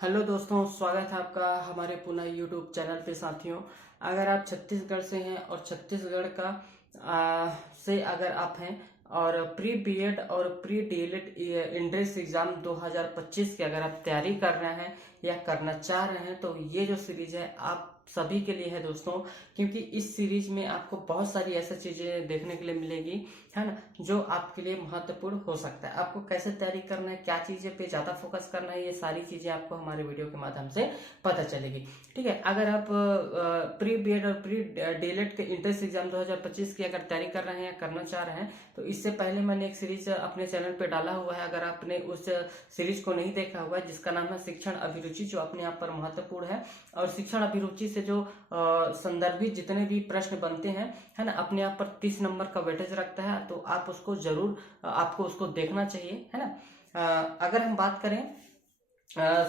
Hello दोस्तों, स्वागत है आपका हमारे पुनः यूट्यूब चैनल पे। साथियों, अगर आप छत्तीसगढ़ से हैं और छत्तीसगढ़ का से अगर आप हैं और प्री बीएड और प्री डीएलएड एंट्रेंस एग्जाम 2025 की अगर आप तैयारी कर रहे हैं या करना चाह रहे हैं तो ये जो सीरीज है आप सभी के लिए है दोस्तों। क्योंकि इस सीरीज में आपको बहुत सारी ऐसी चीजें देखने के लिए मिलेगी, है ना, जो आपके लिए महत्वपूर्ण हो सकता है। आपको कैसे तैयारी करना है, क्या चीजें पे ज्यादा फोकस करना है, ये सारी चीजें आपको हमारे वीडियो के माध्यम से पता चलेगी। ठीक है, अगर आप प्री बीएड और प्री डीएलएड के एंट्रेंस एग्जाम 2025 की अगर तैयारी कर रहे हैं या करना चाह रहे हैं तो इससे पहले मैंने एक सीरीज अपने चैनल पे डाला हुआ है। अगर आपने उस सीरीज को नहीं देखा हुआ है, जिसका नाम है शिक्षण अभिरुचि, जो अपने आप पर महत्वपूर्ण है और शिक्षण अभिरुचि से जो संदर्भित जितने भी प्रश्न बनते हैं, है ना, अपने आप पर 30 नंबर का वेटेज रखता है, तो आप उसको जरूर आपको उसको देखना चाहिए, है ना। अगर हम बात करें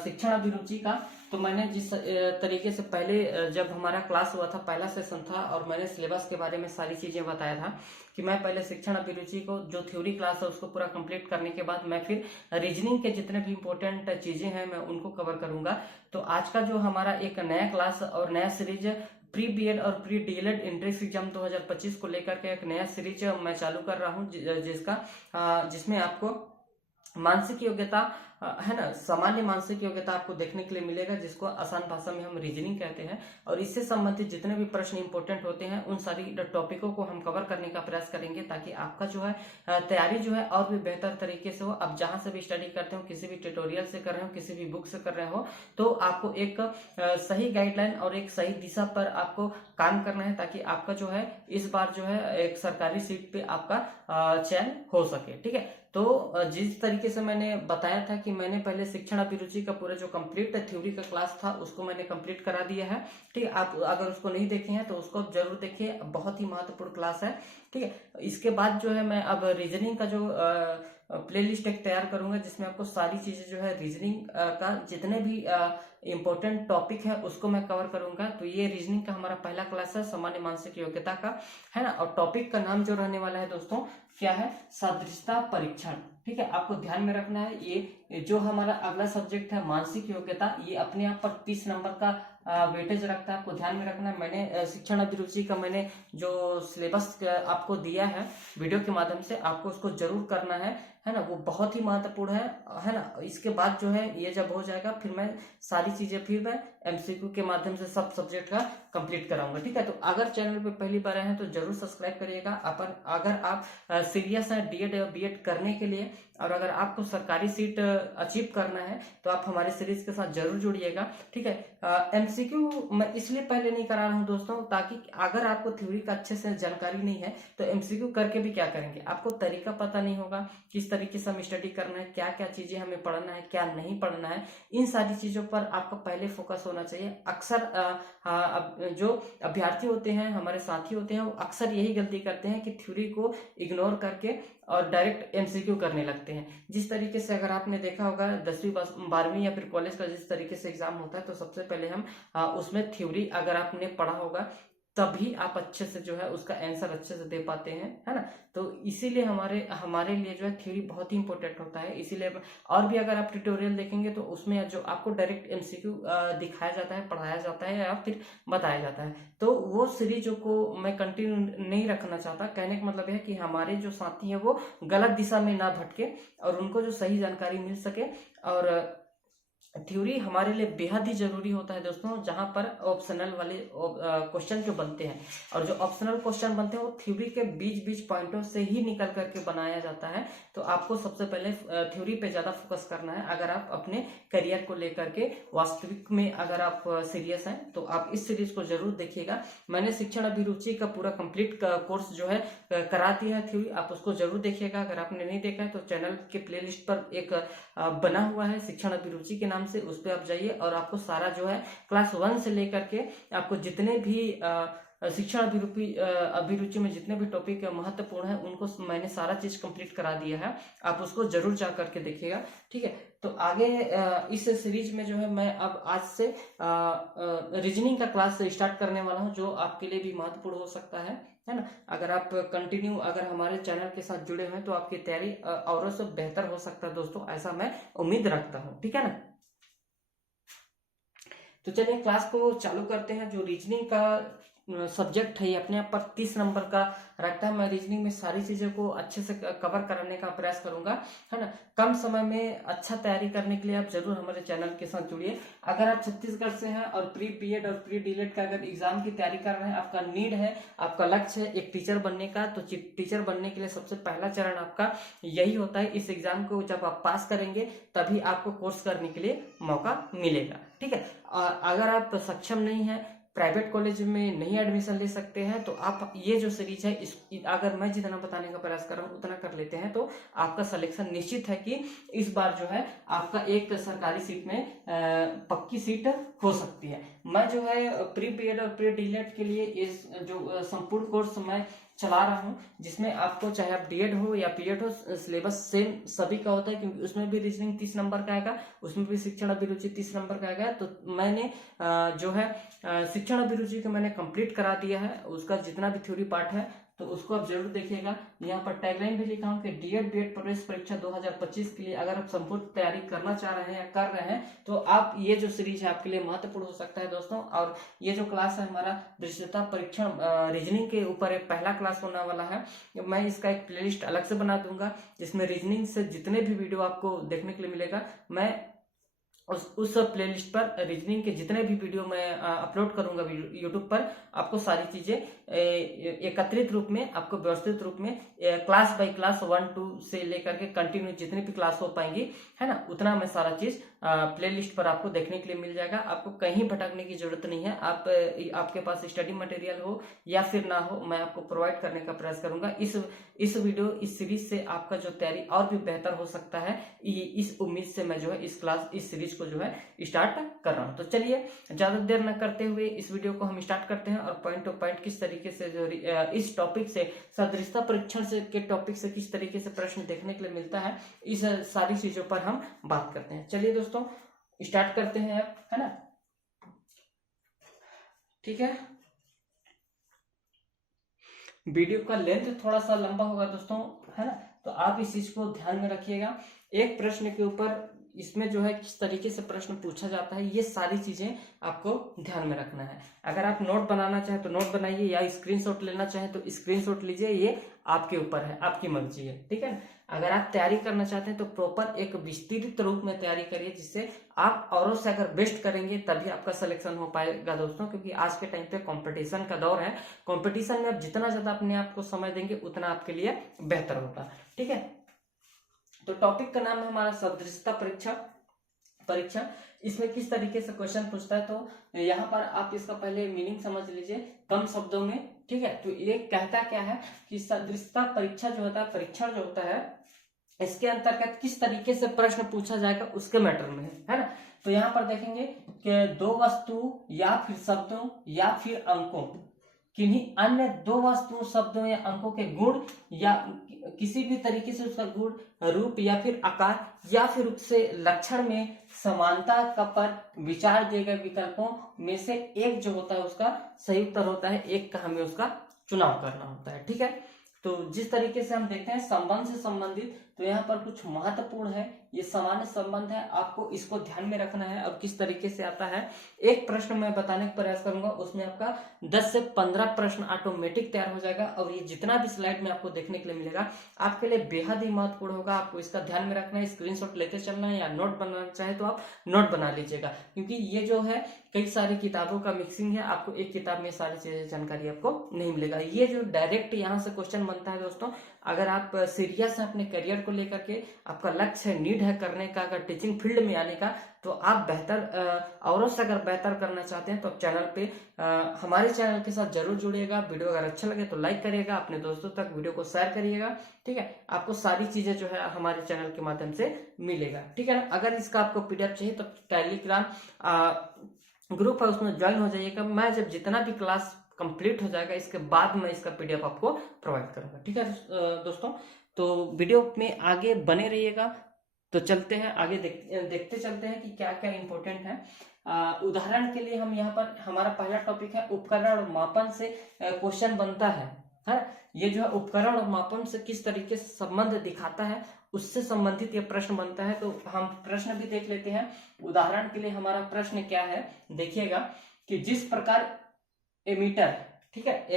शिक्षण अभिरुचि का, तो मैंने जिस तरीके से पहले जब हमारा क्लास हुआ था, पहला सेशन था और मैंने सिलेबस के बारे में सारी चीजें बताया था कि मैं पहले शिक्षण अभिरुचि को जो थ्योरी क्लास है उसको पूरा कंप्लीट करने के बाद मैं फिर रीजनिंग के जितने भी इंपॉर्टेंट चीजें हैं मैं उनको कवर करूंगा। तो आज का जो हमारा एक नया क्लास और नया सीरीज प्री बीएड और प्री डीएलएड एंट्रेंस एग्जाम 2025 को लेकर के एक नया सीरीज मैं चालू कर रहा हूँ, जिसमें आपको मानसिक योग्यता, है ना, सामान्य मानसिक योग्यता आपको देखने के लिए मिलेगा, जिसको आसान भाषा में हम रीजनिंग कहते हैं। और इससे संबंधित जितने भी प्रश्न इंपॉर्टेंट होते हैं उन सारी टॉपिकों को हम कवर करने का प्रयास करेंगे, ताकि आपका जो है तैयारी जो है और भी बेहतर तरीके से हो। अब जहां से भी स्टडी करते हो, किसी भी ट्यूटोरियल से कर रहे हो, किसी भी बुक से कर रहे हो, तो आपको एक सही गाइडलाइन और एक सही दिशा पर आपको काम करना है, ताकि आपका जो है इस बार जो है एक सरकारी सीट पे आपका चयन हो सके। ठीक है, तो जिस तरीके से मैंने बताया था कि मैंने पहले शिक्षण अभिरुचि का पूरा जो कंप्लीट थ्योरी का क्लास था उसको मैंने कंप्लीट करा दिया है। ठीक है, आप अगर उसको नहीं देखे हैं तो उसको जरूर देखिए, बहुत ही महत्वपूर्ण क्लास है। ठीक है, इसके बाद जो है मैं अब रीजनिंग का जो प्लेलिस्ट एक तैयार करूंगा, जिसमें आपको सारी चीजें जो है रीजनिंग का जितने भी इंपॉर्टेंट टॉपिक है उसको मैं कवर करूंगा। तो ये रीजनिंग का हमारा पहला क्लास है, सामान्य मानसिक योग्यता का, है ना। और टॉपिक का नाम जो रहने वाला है दोस्तों, क्या है, सादृश्यता परीक्षण। ठीक है, आपको ध्यान में रखना है, ये जो हमारा अगला सब्जेक्ट है मानसिक योग्यता, ये अपने आप पर 30 नंबर का वेटेज रखता है। आपको ध्यान में रखना है, मैंने शिक्षण अभिरुचि का मैंने जो सिलेबस आपको दिया है वीडियो के माध्यम से, आपको उसको जरूर करना है ना, वो बहुत ही महत्वपूर्ण है ना। इसके बाद जो है ये जब हो जाएगा फिर मैं सारी चीजें फिर मैं एमसीक्यू के माध्यम से सब सब्जेक्ट का कंप्लीट कराऊंगा। ठीक है, तो अगर चैनल पे पहली बार आए हैं तो जरूर सब्सक्राइब करिएगा। अगर आप सीरियस हैं डीएड या बीएड करने के लिए, और अगर आपको सरकारी सीट अचीव करना है तो आप हमारे सीरीज के साथ जरूर जुड़िएगा। ठीक है, एमसीक्यू मैं इसलिए पहले नहीं करा रहा हूं दोस्तों, ताकि अगर आपको थ्योरी का अच्छे से जानकारी नहीं है तो एमसीक्यू करके भी क्या करेंगे, आपको तरीका पता नहीं होगा किस तरीके से हम स्टडी करना है, क्या क्या चीजें हमें पढ़ना है, क्या नहीं पढ़ना है। इन सारी चीजों पर आपका पहले फोकस होना चाहिए। अक्सर जो अभ्यर्थी होते हैं, हमारे साथी होते हैं, वो अक्सर यही गलती करते हैं कि थ्योरी को इग्नोर करके और डायरेक्ट एमसीक्यू करने लगते हैं। जिस तरीके से अगर आपने देखा होगा 10वीं 12वीं या फिर कॉलेज का जिस तरीके से एग्जाम होता है, तो सबसे पहले हम उसमें थ्योरी अगर आपने पढ़ा होगा तभी आप अच्छे से जो है उसका आंसर अच्छे से दे पाते हैं, है ना। तो इसीलिए हमारे हमारे लिए जो है थ्योरी बहुत ही इंपॉर्टेंट होता है। इसीलिए और भी अगर आप ट्यूटोरियल देखेंगे तो उसमें जो आपको डायरेक्ट एमसीक्यू दिखाया जाता है, पढ़ाया जाता है या फिर बताया जाता है, तो वो सीरीजों को मैं कंटिन्यू नहीं रखना चाहता। कहने का मतलब है कि हमारे जो साथी हैं वो गलत दिशा में ना भटके और उनको जो सही जानकारी मिल सके। और थ्योरी हमारे लिए बेहद ही जरूरी होता है दोस्तों, जहां पर ऑप्शनल वाले क्वेश्चन जो बनते हैं, और जो ऑप्शनल क्वेश्चन बनते हैं वो थ्योरी के बीच बीच पॉइंटों से ही निकल करके बनाया जाता है। तो आपको सबसे पहले थ्योरी पे ज्यादा फोकस करना है। अगर आप अपने करियर को लेकर के वास्तविक में अगर आप सीरियस हैं तो आप इस सीरीज को जरूर देखिएगा। मैंने शिक्षण अभिरुचि का पूरा कंप्लीट कोर्स जो है करा दिया है थ्योरी, आप उसको जरूर देखिएगा। अगर आपने नहीं देखा है तो चैनल के प्लेलिस्ट पर एक बना हुआ है शिक्षण अभिरुचि के नाम से, उस पर आप जाइए और आपको सारा जो है क्लास 1 से लेकर के आपको जितने भी शिक्षण अभिरुचि में जितने भी टॉपिक महत्वपूर्ण है उनको मैंने सारा चीज कंप्लीट करा दिया है, आप उसको जरूर जा करके देखिएगा। ठीक है, तो आगे इस सीरीज में जो है मैं अब आज से रीजनिंग का क्लास स्टार्ट करने वाला हूं, जो आपके लिए भी महत्वपूर्ण हो सकता है ना। अगर आप कंटिन्यू अगर हमारे चैनल के साथ जुड़े हुए हैं तो आपकी तैयारी और से बेहतर हो सकता है दोस्तों, ऐसा मैं उम्मीद रखता हूँ। ठीक है ना। तो चलिए क्लास को चालू करते हैं। जो रीजनिंग का सब्जेक्ट है ये अपने आप पर 30 नंबर का रखता है। मैं रीजनिंग में सारी चीजों को अच्छे से कवर कराने का प्रयास करूंगा, है ना। कम समय में अच्छा तैयारी करने के लिए आप जरूर हमारे चैनल के साथ जुड़िए। अगर आप छत्तीसगढ़ से हैं और प्री बीएड और प्री डीएलएड का अगर एग्जाम की तैयारी कर रहे हैं, आपका नीड है, आपका लक्ष्य है एक टीचर बनने का, तो टीचर बनने के लिए सबसे पहला चरण आपका यही होता है। इस एग्जाम को जब आप पास करेंगे तभी आपको कोर्स करने के लिए मौका मिलेगा, ठीक है। अगर आप सक्षम नहीं है, प्राइवेट कॉलेज में नहीं एडमिशन ले सकते हैं, तो आप ये जो सीरीज है इस अगर मैं जितना बताने का प्रयास कर रहा हूँ उतना कर लेते हैं तो आपका सिलेक्शन निश्चित है कि इस बार जो है आपका एक सरकारी सीट में पक्की सीट हो सकती है। मैं जो है प्री बीएड और प्री डीएलएड के लिए इस जो संपूर्ण कोर्स मैं चला रहा हूँ, जिसमें आपको चाहे आप डीएड हो या बीएड हो, सिलेबस सेम सभी का होता है, क्योंकि उसमें भी रीजनिंग 30 नंबर का आएगा, उसमें भी शिक्षण अभिरुचि 30 नंबर का आएगा। तो मैंने जो है शिक्षण अभिरुचि को मैंने कंप्लीट करा दिया है, उसका जितना भी थ्योरी पार्ट है तो उसको आप जरूर देखिएगा। यहाँ पर टैगलाइन भी लिखा हूँ कि डीएड बीएड प्रवेश परीक्षा 2025 के लिए अगर आप संपूर्ण तैयारी करना चाह रहे हैं या कर रहे हैं तो आप ये जो सीरीज है आपके लिए महत्वपूर्ण हो सकता है दोस्तों। और ये जो क्लास है हमारा दृश्यता परीक्षण रीजनिंग के ऊपर एक पहला क्लास होने वाला है। मैं इसका एक प्लेलिस्ट अलग से बना दूंगा, जिसमें रीजनिंग से जितने भी वीडियो आपको देखने के लिए मिलेगा, मैं उस प्लेलिस्ट पर रीजनिंग के जितने भी वीडियो मैं अपलोड करूंगा यूट्यूब पर, आपको सारी चीजें एकत्रित रूप में, आपको व्यवस्थित रूप में क्लास बाय क्लास 1-2 से लेकर के कंटिन्यू जितनी भी क्लास हो पाएंगी, है ना, उतना मैं सारा चीज प्लेलिस्ट पर आपको देखने के लिए मिल जाएगा। आपको कहीं भटकने की जरूरत नहीं है। आपके पास स्टडी मटेरियल हो या फिर ना हो, मैं आपको प्रोवाइड करने का प्रयास करूंगा। इस वीडियो इस सीरीज से आपका जो तैयारी और भी बेहतर हो सकता है, इस उम्मीद से मैं जो है इस सीरीज को जो है स्टार्ट कर रहा हूं। तो चलिए ज्यादा देर न करते हुए इस वीडियो को हम स्टार्ट करते हैं और पॉइंट टू पॉइंट किस तरीके से जो इस टॉपिक से सदृशता परीक्षण से के टॉपिक से किस तरीके से प्रश्न देखने के लिए मिलता है, इस सारी चीजों पर हम बात करते हैं। चलिए दोस्तों स्टार्ट करते हैं अब, है ना, ठीक है। वीडियो का लेंथ थोड़ा सा लंबा होगा दोस्तों, है ना, तो आप इस चीज को ध्यान में रखिएगा। एक प्रश्न के ऊपर इसमें जो है किस तरीके से प्रश्न पूछा जाता है, ये सारी चीजें आपको ध्यान में रखना है। अगर आप नोट बनाना चाहें तो नोट बनाइए, या स्क्रीनशॉट लेना चाहें तो स्क्रीनशॉट लीजिए, ये आपके ऊपर है, आपकी मर्जी है, ठीक है। अगर आप तैयारी करना चाहते हैं तो प्रॉपर एक विस्तृत रूप में तैयारी करिए, जिससे आप औरों से अगर बेस्ट करेंगे तभी आपका सिलेक्शन हो पाएगा दोस्तों। क्योंकि आज के टाइम पे कंपटीशन का दौर है, कंपटीशन में आप जितना ज्यादा अपने आप को समय देंगे उतना आपके लिए बेहतर होगा, ठीक है। तो टॉपिक का नाम है हमारा सदृशता परीक्षा। इसमें किस तरीके से क्वेश्चन पूछता है, तो यहाँ पर आप इसका पहले मीनिंग समझ लीजिए कम शब्दों में, ठीक है। तो ये कहता क्या है कि सदृशता परीक्षा जो होता है, परीक्षण जो होता है, इसके अंतर्गत किस तरीके से प्रश्न पूछा जाएगा उसके मैटर में है ना। तो यहाँ पर देखेंगे कि दो वस्तु या फिर शब्दों या फिर अंकों, किन्हीं अन्य दो वस्तुओं शब्दों या अंकों के गुण या किसी भी तरीके से उसका गुण, रूप या फिर आकार या फिर उससे लक्षण में समानता का पर विचार दिए गए विकल्पों में से एक जो होता है उसका सही उत्तर होता है, एक का हमें उसका चुनाव करना होता है, ठीक है। तो जिस तरीके से हम देखते हैं संबंध से संबंधित, तो यहाँ पर कुछ महत्वपूर्ण है, ये सामान्य संबंध है, आपको इसको ध्यान में रखना है। और किस तरीके से आता है, एक प्रश्न मैं बताने का प्रयास करूंगा, उसमें आपका 10 से 15 प्रश्न ऑटोमेटिक तैयार हो जाएगा। और ये जितना भी स्लाइड में आपको देखने के लिए मिलेगा आपके लिए बेहद ही महत्वपूर्ण होगा, आपको इसका ध्यान में रखना है। स्क्रीनशॉट लेते चलना है, या नोट बनाना चाहे तो आप नोट बना लीजिएगा, क्योंकि ये जो है कई सारी किताबों का मिक्सिंग है, आपको एक किताब में सारी चीजें जानकारी आपको नहीं मिलेगा। ये जो डायरेक्ट यहाँ से क्वेश्चन बनता है दोस्तों, अगर आप सीरियस हैं अपने करियर को लेकर के, आपका लक्ष्य है, नीड है करने का, अगर टीचिंग फील्ड में आने का, तो आप बेहतर औरों से अगर बेहतर करना चाहते हैं तो चैनल पे हमारे चैनल के साथ जरूर जुड़िएगा। वीडियो अगर अच्छा लगे तो लाइक करिएगा, अपने दोस्तों तक वीडियो को शेयर करिएगा, ठीक है। आपको सारी चीजें जो है हमारे चैनल के माध्यम से मिलेगा, ठीक है ना। अगर इसका आपको पीडीएफ चाहिए तो टेलीग्राम ग्रुप है, उसमें ज्वाइन हो जाइएगा। मैं जब जितना भी क्लास कंप्लीट हो जाएगा इसके बाद मैं इसका पीडीएफ आपको प्रोवाइड करूंगा, ठीक है दोस्तों। तो वीडियो में आगे बने रहिएगा। तो चलते हैं आगे, देखते चलते हैं कि क्या क्या इंपॉर्टेंट है। उदाहरण के लिए हम यहाँ पर, हमारा पहला टॉपिक है उपकरण और मापन से क्वेश्चन बनता है, है। ये जो है उपकरण और मापन से किस तरीके से संबंध दिखाता है, उससे संबंधित ये प्रश्न बनता है। तो हम प्रश्न भी देख लेते हैं। उदाहरण के लिए हमारा प्रश्न क्या है, देखिएगा कि जिस प्रकार एमीटर, ठीक है,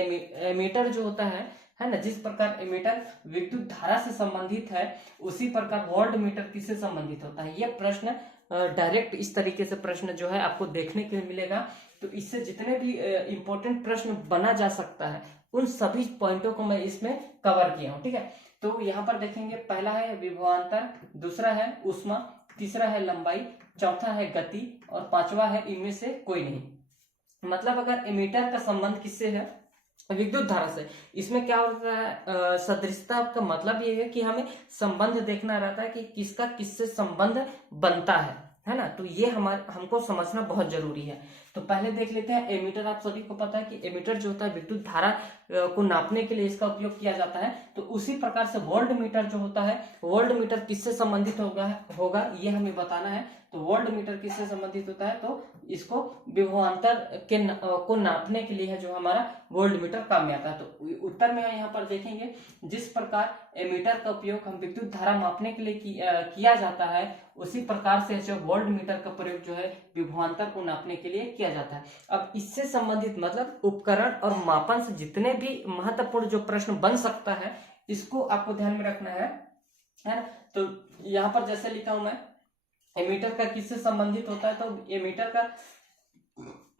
एमीटर जो होता है ना, जिस प्रकार एमीटर विद्युत धारा से संबंधित है, उसी प्रकार वोल्ट मीटर किससे संबंधित होता है। यह प्रश्न डायरेक्ट इस तरीके से प्रश्न जो है आपको देखने के लिए मिलेगा। तो इससे जितने भी इंपॉर्टेंट प्रश्न बना जा सकता है, उन सभी पॉइंटों को मैं इसमें कवर किया हूं, ठीक है। तो यहाँ पर देखेंगे, पहला है विभवांतर, दूसरा है ऊष्मा, तीसरा है लंबाई, चौथा है गति और पांचवा है इनमें से कोई नहीं। मतलब अगर एमीटर का संबंध किससे है, विद्युत धारा से। इसमें क्या होता है, सदृशता का मतलब ये है कि हमें संबंध देखना रहता है कि किसका किससे संबंध बनता है ना। तो ये हमको समझना बहुत जरूरी है। तो पहले देख लेते हैं एमीटर। आप सभी को पता है कि एमीटर जो होता है विद्युत धारा को नापने के लिए इसका उपयोग किया जाता है। तो उसी प्रकार से वोल्ट मीटर जो होता है, वोल्ट मीटर किससे संबंधित होगा ये हमें बताना है। तो वोल्ट मीटर किससे संबंधित होता है, तो इसको विभवांतर को नापने के लिए है जो हमारा वोल्ट मीटर काम में आता है। तो उत्तर में यहाँ पर देखेंगे, जिस प्रकार एमीटर का उपयोग हम विद्युत धारा मापने के लिए किया जाता है, उसी प्रकार से जो वोल्ट मीटर का प्रयोग जो है विभवांतर को नापने के लिए किया जाता है। अब इससे संबंधित मतलब उपकरण और मापन से जितने भी महत्वपूर्ण जो प्रश्न बन सकता है, इसको आपको ध्यान में रखना है ना। तो यहाँ पर जैसे लिखा हूं मैं, एमीटर का किससे संबंधित होता है, तो एमीटर का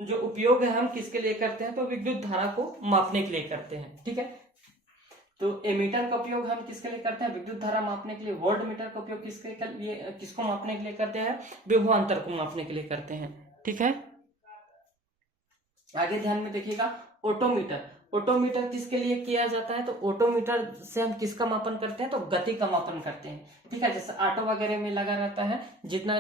जो उपयोग है हम किसके लिए करते हैं, तो विद्युत धारा को मापने के लिए करते हैं, ठीक है। तो एमीटर का उपयोग हम किसके लिए करते हैं, विद्युत धारा मापने के लिए। वोल्ट मीटर का उपयोग किसके लिए, किसको मापने के लिए करते हैं, विभवांतर को मापने के लिए करते हैं, ठीक है। आगे ध्यान में देखिएगा, ऑटोमीटर। ऑटोमीटर किसके लिए किया जाता है, तो ऑटोमीटर से हम किसका मापन करते हैं, तो गति का मापन करते हैं, ठीक है। जैसे ऑटो वगैरह में लगा रहता है, जितना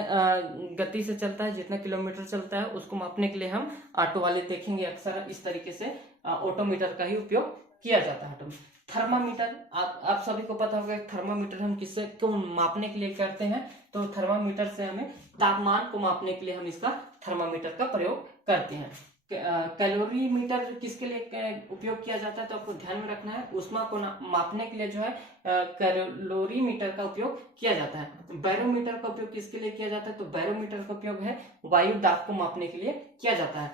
गति से चलता है, जितना किलोमीटर चलता है, उसको मापने के लिए हम ऑटो वाले देखेंगे अक्सर इस तरीके से ऑटोमीटर का ही उपयोग किया जाता है। थर्मामीटर, आप सभी को पता होगा, थर्मामीटर हम किससे क्यों मापने के लिए करते हैं, तो थर्मामीटर से हमें तापमान को मापने के लिए हम इसका थर्मामीटर का प्रयोग करते हैं। कैलोरीमीटर किसके लिए उपयोग किया जाता है, तो आपको ध्यान में रखना है, ऊष्मा को मापने के लिए जो है कैलोरीमीटर का उपयोग किया जाता है। बैरोमीटर का उपयोग किसके लिए किया जाता है, तो बैरोमीटर का उपयोग है वायु दाब को मापने के लिए किया जाता है।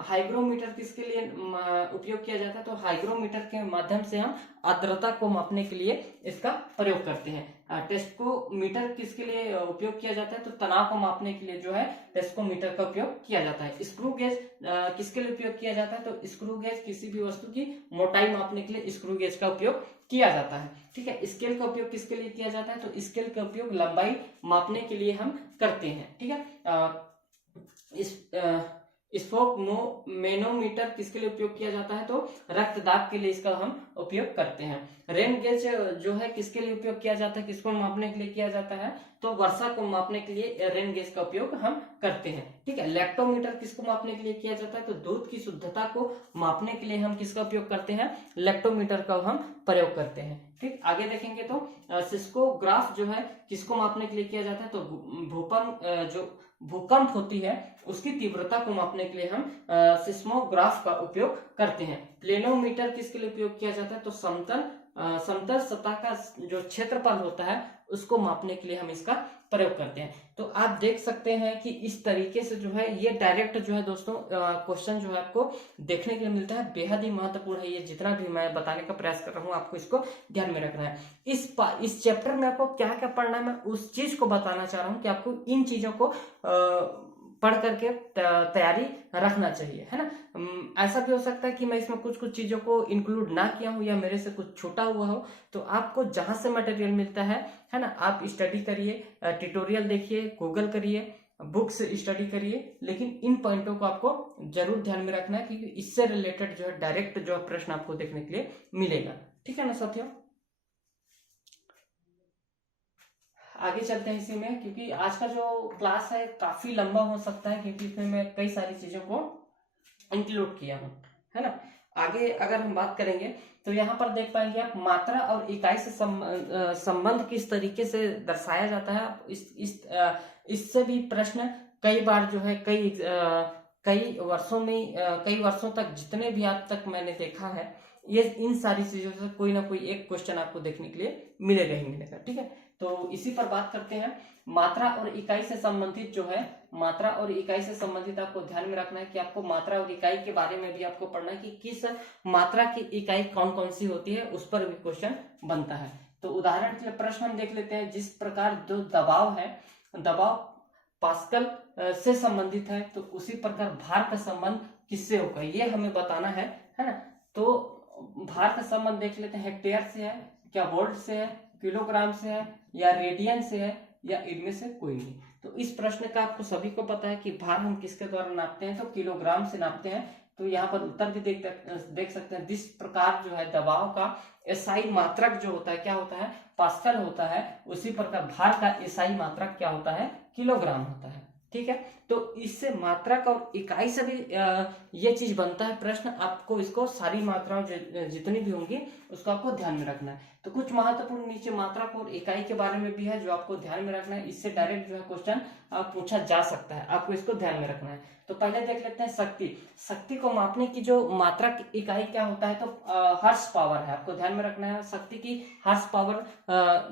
हाइग्रोमीटर किसके लिए उपयोग किया जाता है, तो हाइग्रोमीटर के माध्यम से हम आर्द्रता को मापने के लिए इसका प्रयोग करते हैं। टेस्कोमीटर किसके लिए उपयोग किया जाता है, तो तनाव को मापने के लिए जो है टेस्कोमीटर का उपयोग किया जाता है। स्क्रू गेज किसके लिए उपयोग किया जाता है, तो स्क्रू गेज किसी भी वस्तु की मोटाई मापने के लिए स्क्रू गेज का उपयोग किया जाता है, ठीक है। स्केल का उपयोग किसके लिए किया जाता है, तो स्केल का उपयोग लंबाई मापने के लिए हम करते हैं, ठीक है। स्फोक मैनोमीटर किसके लिए उपयोग किया जाता है, तो रक्तदाब के लिए इसका हम उपयोग करते हैं। रेन गेज जो है किसके लिए उपयोग किया जाता है, किसको मापने के लिए किया जाता है, तो वर्षा को मापने के लिए रेन गेज का उपयोग हम करते हैं, ठीक है। लैक्टोमीटर किसको मापने के लिए किया जाता है, तो दूध की शुद्धता को मापने के लिए हम किसका उपयोग करते हैं, लैक्टोमीटर का हम प्रयोग करते हैं, ठीक। आगे देखेंगे तो सिस्मोग्राफ जो है किसको मापने के लिए किया जाता है, तो भूकंप होती है उसकी तीव्रता को मापने के लिए हम सिस्मोग्राफ का उपयोग करते हैं। प्लेनोमीटर किसके लिए उपयोग किया जाता है, तो समतल सतह का जो क्षेत्रफल होता है उसको मापने के लिए हम इसका प्रयोग करते हैं। तो आप देख सकते हैं कि इस तरीके से जो है ये डायरेक्ट जो है दोस्तों क्वेश्चन जो है आपको देखने के लिए मिलता है। बेहद ही महत्वपूर्ण है ये, जितना भी मैं बताने का प्रयास कर रहा हूँ आपको इसको ध्यान में रखना है। इस चैप्टर में आपको क्या क्या पढ़ना है, मैं उस चीज को बताना चाह रहा हूँ कि आपको इन चीजों को पढ़ करके तैयारी रखना चाहिए, है ना। ऐसा भी हो सकता है कि मैं इसमें कुछ चीजों को इंक्लूड ना किया हूं या मेरे से कुछ छूटा हुआ हो, तो आपको जहां से मटेरियल मिलता है ना, आप स्टडी करिए, ट्यूटोरियल देखिए, गूगल करिए, बुक्स स्टडी करिए, लेकिन इन पॉइंटों को आपको जरूर ध्यान में रखना है क्योंकि इससे रिलेटेड जो है डायरेक्ट जो प्रश्न आपको देखने के लिए मिलेगा, ठीक है ना साथियों। आगे चलते हैं इसी में, क्योंकि आज का जो क्लास है काफी लंबा हो सकता है क्योंकि इसमें मैं कई सारी चीजों को इंक्लूड किया हूं, है ना। आगे अगर हम बात करेंगे तो यहाँ पर देख पाएंगे आप मात्रा और इकाई से संबंध किस तरीके से दर्शाया जाता है। इससे भी प्रश्न कई बार जो है कई वर्षों तक जितने भी आज तक मैंने देखा है ये इन सारी चीजों से कोई ना कोई एक क्वेश्चन आपको देखने के लिए मिलेगा ही मिलेगा। ठीक है, तो इसी पर बात करते हैं। मात्रा और इकाई से संबंधित जो है, मात्रा और इकाई से संबंधित आपको ध्यान में रखना है कि आपको मात्रा और इकाई के बारे में भी आपको पढ़ना है कि किस मात्रा की इकाई कौन कौन सी होती है, उस पर भी क्वेश्चन बनता है। तो उदाहरण के लिए प्रश्न हम देख लेते हैं। जिस प्रकार जो दबाव है, दबाव पास्कल से संबंधित है, तो उसी प्रकार भार का संबंध किससे होगा, ये हमें बताना है ना। तो भार का संबंध देख लेते हैं। हेक्टेयर से है, क्या वोल्ट से है, किलोग्राम से है, या रेडियन से है, या इनमें से कोई नहीं। तो इस प्रश्न का आपको सभी को पता है कि भार हम किसके द्वारा नापते हैं, तो किलोग्राम से नापते हैं। तो यहाँ पर उत्तर भी देख सकते हैं। जिस प्रकार जो है दबाव का एसआई मात्रक जो होता है क्या होता है, पास्कल होता है, उसी प्रकार भार का एसआई मात्रक क्या होता है, किलोग्राम होता है। ठीक है, तो इससे मात्रक और इकाई से भी ये चीज बनता है प्रश्न। आपको इसको सारी मात्राओं जितनी भी होंगी उसको आपको ध्यान में रखना है। तो कुछ महत्वपूर्ण नीचे मात्रक और इकाई के बारे में भी है जो आपको ध्यान में रखना है। इससे डायरेक्ट जो है क्वेश्चन पूछा जा सकता है, आपको इसको ध्यान में रखना है। तो पहले देख लेते हैं शक्ति। शक्ति को मापने की जो मात्रक इकाई क्या होता है, तो हर्स पावर है, आपको ध्यान में रखना है। शक्ति की हर्स पावर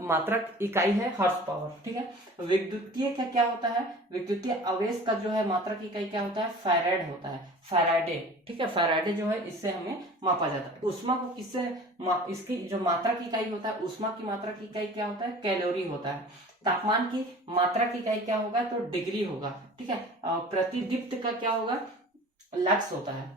मात्रक इकाई है हर्स पावर। ठीक है, विद्युतीय का क्या होता है, विद्युतीय आवेश का जो है मात्रक इकाई क्या होता है, फैराड होता है, फैराडे। ठीक है, फैराडे जो है इससे हमें मापा जाता है। उष्मा को किससे इसकी जो मात्रक इकाई होता है, उष्मा की मात्रक इकाई क्या होता है, कैलोरी होता है। तापमान की मात्रक इकाई क्या होगा, तो डिग्री होगा। ठीक है, प्रतिदीप्त का क्या होगा, लक्स होता है।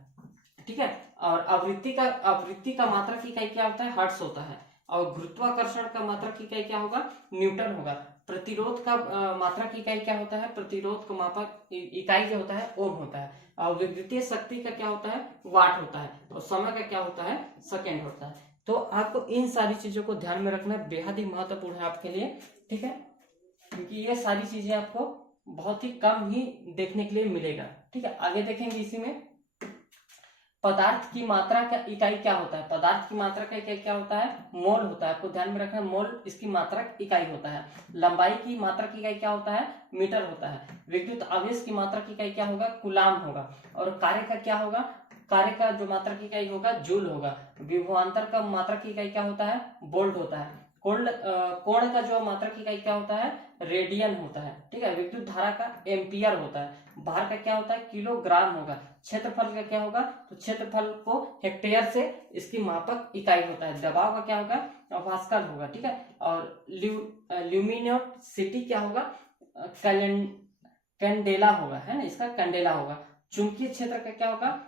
ठीक है, और आवृत्ति का मात्रक इकाई क्या होता है, हर्ट्ज होता है। और गुरुत्वाकर्षण का मात्रक इकाई क्या होगा, न्यूटन होगा। प्रतिरोध का मात्रक इकाई क्या होता है, प्रतिरोध का मापक इकाई जो होता है ओम होता है। और विद्युतीय शक्ति का क्या होता है, वाट होता है। और समय का क्या होता है, सेकेंड होता है। तो आपको इन सारी चीजों को ध्यान में रखना बेहद ही महत्वपूर्ण है आपके लिए। ठीक है, क्योंकि ये सारी चीजें आपको बहुत ही कम ही देखने के लिए मिलेगा। ठीक है, आगे देखेंगे इसी में। पदार्थ की मात्रा का इकाई क्या होता है, पदार्थ की मात्रा का इकाई क्या होता है, मोल होता है। आपको ध्यान में रखना है, मोल इसकी मात्रक इकाई होता है। लंबाई की मात्रक इकाई क्या होता है, मीटर होता है। विद्युत आवेश की मात्रक इकाई क्या होगा, कूलाम होगा। और कार्य का क्या होगा, कार्य का जो मात्रक इकाई होगा, जूल होगा। विभवांतर का मात्रक इकाई क्या होता है, वोल्ट होता है। कोण का जो मात्रक इकाई क्या होता है, रेडियन होता है। ठीक है, विद्युत धारा का एम्पियर होता है। भार का क्या होता है, किलोग्राम होगा। क्षेत्रफल का क्या होगा, तो क्षेत्रफल को हेक्टेयर से इसकी मापक इकाई होता है। दबाव का क्या होगा, पास्कल होगा। ठीक है, और ल्यूमिनोसिटी क्या होगा, कैंडेला होगा, है ना, इसका कैंडेला होगा। चुंबकीय क्षेत्र का क्या होगा,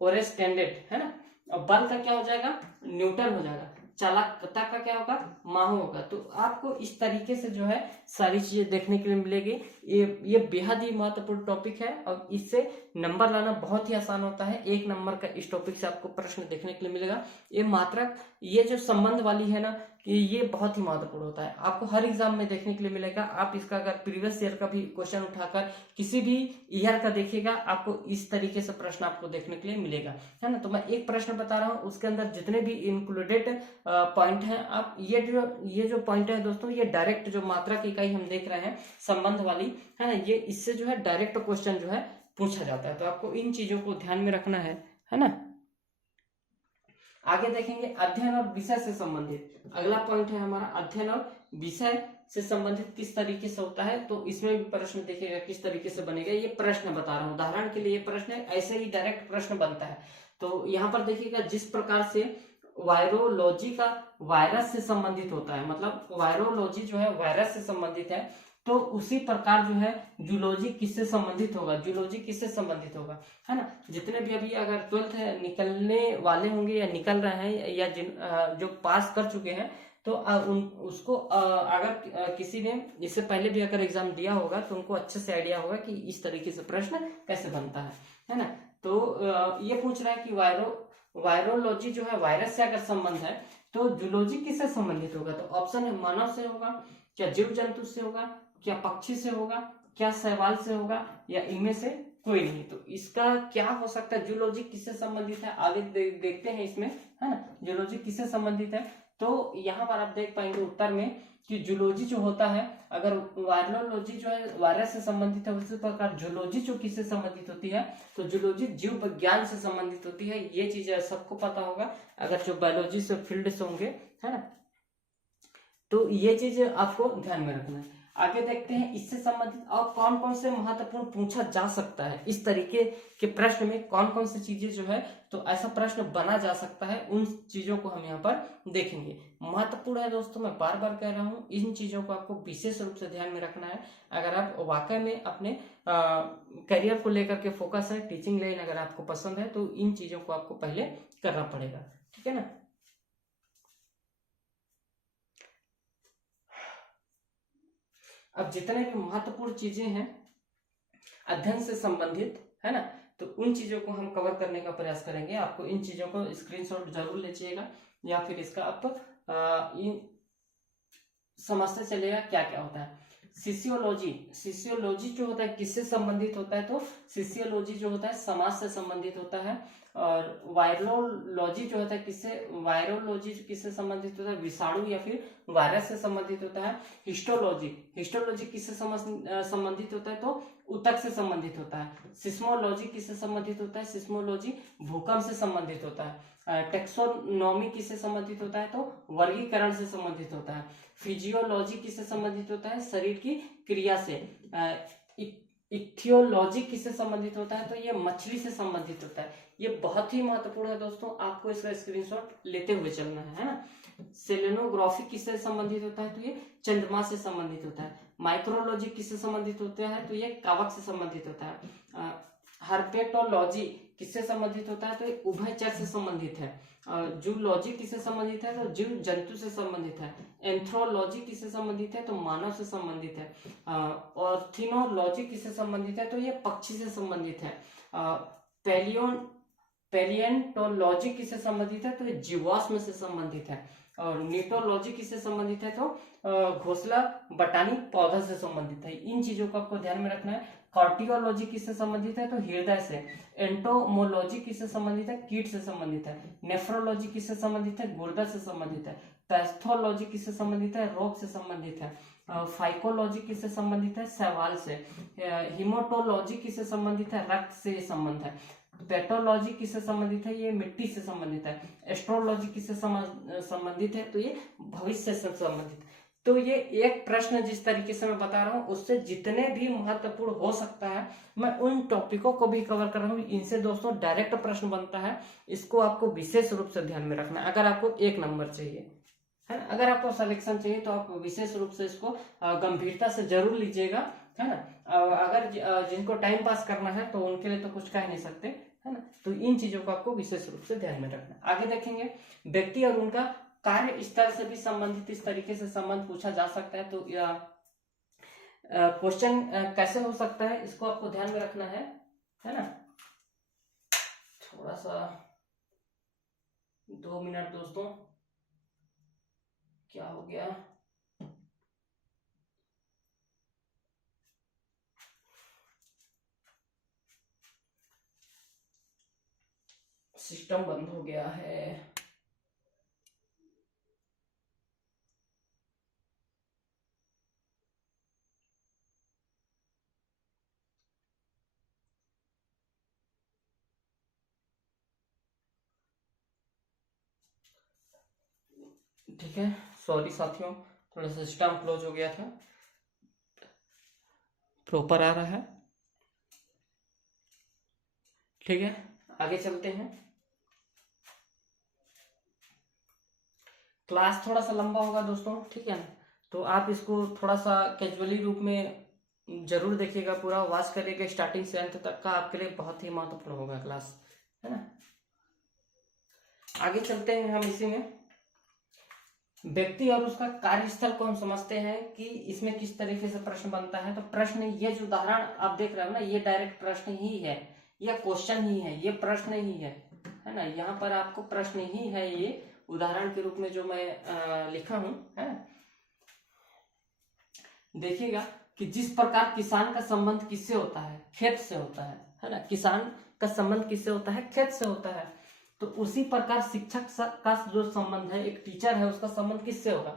ओरेस्टेंडेड, है ना। और बल का क्या हो जाएगा, न्यूटन हो जाएगा। चालकता का क्या होगा, माहो होगा। तो आपको इस तरीके से जो है सारी चीजें देखने के लिए मिलेगी। ये बेहद ही महत्वपूर्ण टॉपिक है और इससे नंबर लाना बहुत ही आसान होता है। 1 नंबर का इस टॉपिक से आपको प्रश्न देखने के लिए मिलेगा। ये मात्रक, ये जो संबंध वाली है ना, ये बहुत ही महत्वपूर्ण होता है, आपको हर एग्जाम में देखने के लिए मिलेगा। आप इसका अगर प्रीवियस ईयर का भी क्वेश्चन उठाकर किसी भी ईयर का देखिएगा, आपको इस तरीके से प्रश्न आपको देखने के लिए मिलेगा, है ना। तो मैं एक प्रश्न बता रहा हूँ, उसके अंदर जितने भी इंक्लूडेड पॉइंट है, आप ये जो पॉइंट है दोस्तों, ये डायरेक्ट जो मात्रा की इकाई हम देख रहे हैं संबंध वाली, है ना, ये इससे जो है डायरेक्ट क्वेश्चन जो है पूछा जाता है। तो आपको इन चीजों को ध्यान में रखना है ना। आगे देखेंगे अध्ययन और विषय से संबंधित। अगला पॉइंट है हमारा अध्ययन और विषय से संबंधित किस तरीके से होता है। तो इसमें भी प्रश्न देखिएगा किस तरीके से बनेगा। ये प्रश्न बता रहा हूँ, उदाहरण के लिए ये प्रश्न है, ऐसे ही डायरेक्ट प्रश्न बनता है। तो यहाँ पर देखिएगा, जिस प्रकार से वायरोलॉजी का वायरस से संबंधित होता है, मतलब वायरोलॉजी जो है वायरस से संबंधित है, तो उसी प्रकार जो है जूलॉजी किससे संबंधित होगा, जूलॉजी किससे संबंधित होगा, है ना। जितने भी अभी अगर 12th निकलने वाले होंगे या निकल रहे हैं या जिन जो पास कर चुके हैं, तो उसको अगर किसी ने इससे पहले भी अगर एग्जाम दिया होगा तो उनको अच्छे से आइडिया होगा कि इस तरीके से प्रश्न कैसे बनता है ना। तो ये पूछ रहा है कि वायरोलॉजी जो है वायरस से अगर संबंध है, तो जूलॉजी किससे संबंधित होगा। तो ऑप्शन है, मानव से होगा, क्या जीव जंतु से होगा, क्या पक्षी से होगा, क्या शैवाल से होगा, या इनमें से कोई नहीं। तो इसका क्या हो सकता है, जूलॉजी किससे संबंधित है, आगे देखते हैं इसमें, है ना। जूलॉजी किससे संबंधित है, तो यहाँ पर आप देख पाएंगे उत्तर में कि जूलॉजी जो होता है, अगर वायरोलॉजी जो है वायरस से संबंधित है, उसी प्रकार जूलॉजी जो किससे संबंधित होती है, तो जूलॉजी जीव विज्ञान से संबंधित होती है। ये चीजें सबको पता होगा अगर जो बायोलॉजी से फील्ड से होंगे, है ना। तो ये चीज आपको ध्यान में रखना है। आगे देखते हैं इससे संबंधित और कौन कौन से महत्वपूर्ण पूछा जा सकता है, इस तरीके के प्रश्न में कौन कौन सी चीजें जो है, तो ऐसा प्रश्न बना जा सकता है, उन चीजों को हम यहाँ पर देखेंगे। महत्वपूर्ण है दोस्तों, मैं बार बार कह रहा हूँ, इन चीजों को आपको विशेष रूप से ध्यान में रखना है। अगर आप वाकई में अपने करियर को लेकर के फोकस है, टीचिंग लाइन अगर आपको पसंद है, तो इन चीजों को आपको पहले करना पड़ेगा, ठीक है ना। अब जितने भी महत्वपूर्ण चीजें हैं अध्ययन से संबंधित, है ना, तो उन चीजों को हम कवर करने का प्रयास करेंगे। आपको इन चीजों को स्क्रीनशॉट जरूर लीजिएगा, या फिर इसका आप इन समझते चलिएगा क्या क्या होता है। सिसियोलॉजी, सिसियोलॉजी जो होता है किससे संबंधित होता है, तो सिसियोलॉजी जो होता है समाज से संबंधित होता है। और वायरोलॉजी जो होता है किससे, वायरोलॉजी किससे संबंधित होता है, विषाणु या फिर वायरस से संबंधित होता है। हिस्टोलॉजी, हिस्टोलॉजी किससे संबंधित होता है, तो ऊतक से संबंधित होता है। सिस्मोलॉजी किससे संबंधित होता है, सिस्मोलॉजी भूकंप से संबंधित होता है। टेक्सोनॉमी किससे संबंधित होता है, तो वर्गीकरण से संबंधित होता है। फिजियोलॉजी किससे संबंधित होता है, शरीर की क्रिया से। इथियोलॉजी किससे संबंधित होता है, तो ये मछली से संबंधित होता है। ये बहुत ही महत्वपूर्ण है दोस्तों, आपको इसका स्क्रीनशॉट लेते हुए चलना है ना। सेलेनोग्राफी किससे संबंधित होता है, तो ये चंद्रमा से संबंधित होता है। माइक्रोलॉजी किससे संबंधित होता है, तो ये कवक से संबंधित होता है। हर्पेटोलॉजी किससे संबंधित होता है, तो ये उभयचर से संबंधित है। जूलॉजी किससे संबंधित है, तो जीव जंतु से संबंधित है। एंथ्रोलॉजी किससे संबंधित है, तो मानव से संबंधित है। ऑर्थिनोलॉजी किससे संबंधित है, तो ये पक्षी से संबंधित है। पैलियंटोलॉजी किससे संबंधित है, तो ये जीवाश्म से संबंधित है। और नीटोलॉजी किससे संबंधित है, तो घोंसला बटानी पौधा से संबंधित है। इन चीजों को आपको ध्यान में रखना है। कार्डियोलॉजी किससे संबंधित है, तो हृदय से। एंटोमोलॉजी किससे संबंधित है, कीट से संबंधित है। नेफ्रोलॉजी किससे संबंधित है, गुर्दा से संबंधित है। पैथोलॉजी किससे संबंधित है, रोग से संबंधित है। फाइकोलॉजी किससे संबंधित है, शैवाल से। हिमोटोलॉजी किससे संबंधित है, रक्त से संबंध है। पेटोलॉजी किससे संबंधित है, ये मिट्टी से संबंधित है। एस्ट्रोलॉजी किससे संबंधित है, तो ये भविष्य से संबंधित। तो ये एक प्रश्न जिस तरीके से मैं बता रहा हूं, उससे जितने भी महत्वपूर्ण हो सकता है मैं उन टॉपिकों को भी कवर कर रहा हूं। इनसे दोस्तों डायरेक्ट प्रश्न बनता है, इसको आपको विशेष रूप से ध्यान में रखना है। अगर आपको 1 नंबर चाहिए, है ना, अगर आपको सिलेक्शन चाहिए, तो आप विशेष रूप से इसको गंभीरता से जरूर लीजिएगा, है ना। अगर जिनको टाइम पास करना है तो उनके लिए तो कुछ कह नहीं सकते, है ना। तो इन चीजों को आपको विशेष रूप से ध्यान में रखना है। आगे देखेंगे व्यक्ति और उनका कार्य स्थल से भी संबंधित इस तरीके से संबंध पूछा जा सकता है। तो क्वेश्चन कैसे हो सकता है, इसको आपको ध्यान में रखना है ना। थोड़ा सा 2 मिनट दोस्तों, क्या हो गया, सिस्टम बंद हो गया है। ठीक है, सॉरी साथियों, थोड़ा सा सिस्टम क्लोज हो गया था। प्रॉपर आ रहा है, ठीक है। आगे चलते हैं। क्लास थोड़ा सा लंबा होगा दोस्तों, ठीक है ना, तो आप इसको थोड़ा सा कैजुअली रूप में जरूर देखिएगा, पूरा वॉच करिएगा स्टार्टिंग से अंत तक का, आपके लिए बहुत ही महत्वपूर्ण होगा क्लास, है ना। आगे चलते हैं हम इसी में। व्यक्ति और उसका कार्यस्थल को हम समझते हैं कि इसमें किस तरीके से प्रश्न बनता है। तो प्रश्न, ये जो उदाहरण आप देख रहे हो ना, ये डायरेक्ट प्रश्न ही है, ये क्वेश्चन ही है, ये प्रश्न ही है ना। यहाँ पर आपको प्रश्न ही है, ये उदाहरण के रूप में जो मैं लिखा हूं, है ना। देखिएगा कि जिस प्रकार किसान का संबंध किससे होता है, खेत से होता है, है ना। किसान का संबंध किससे होता है? खेत से होता है। तो उसी प्रकार शिक्षक का जो संबंध है, एक टीचर है, उसका संबंध किससे होगा?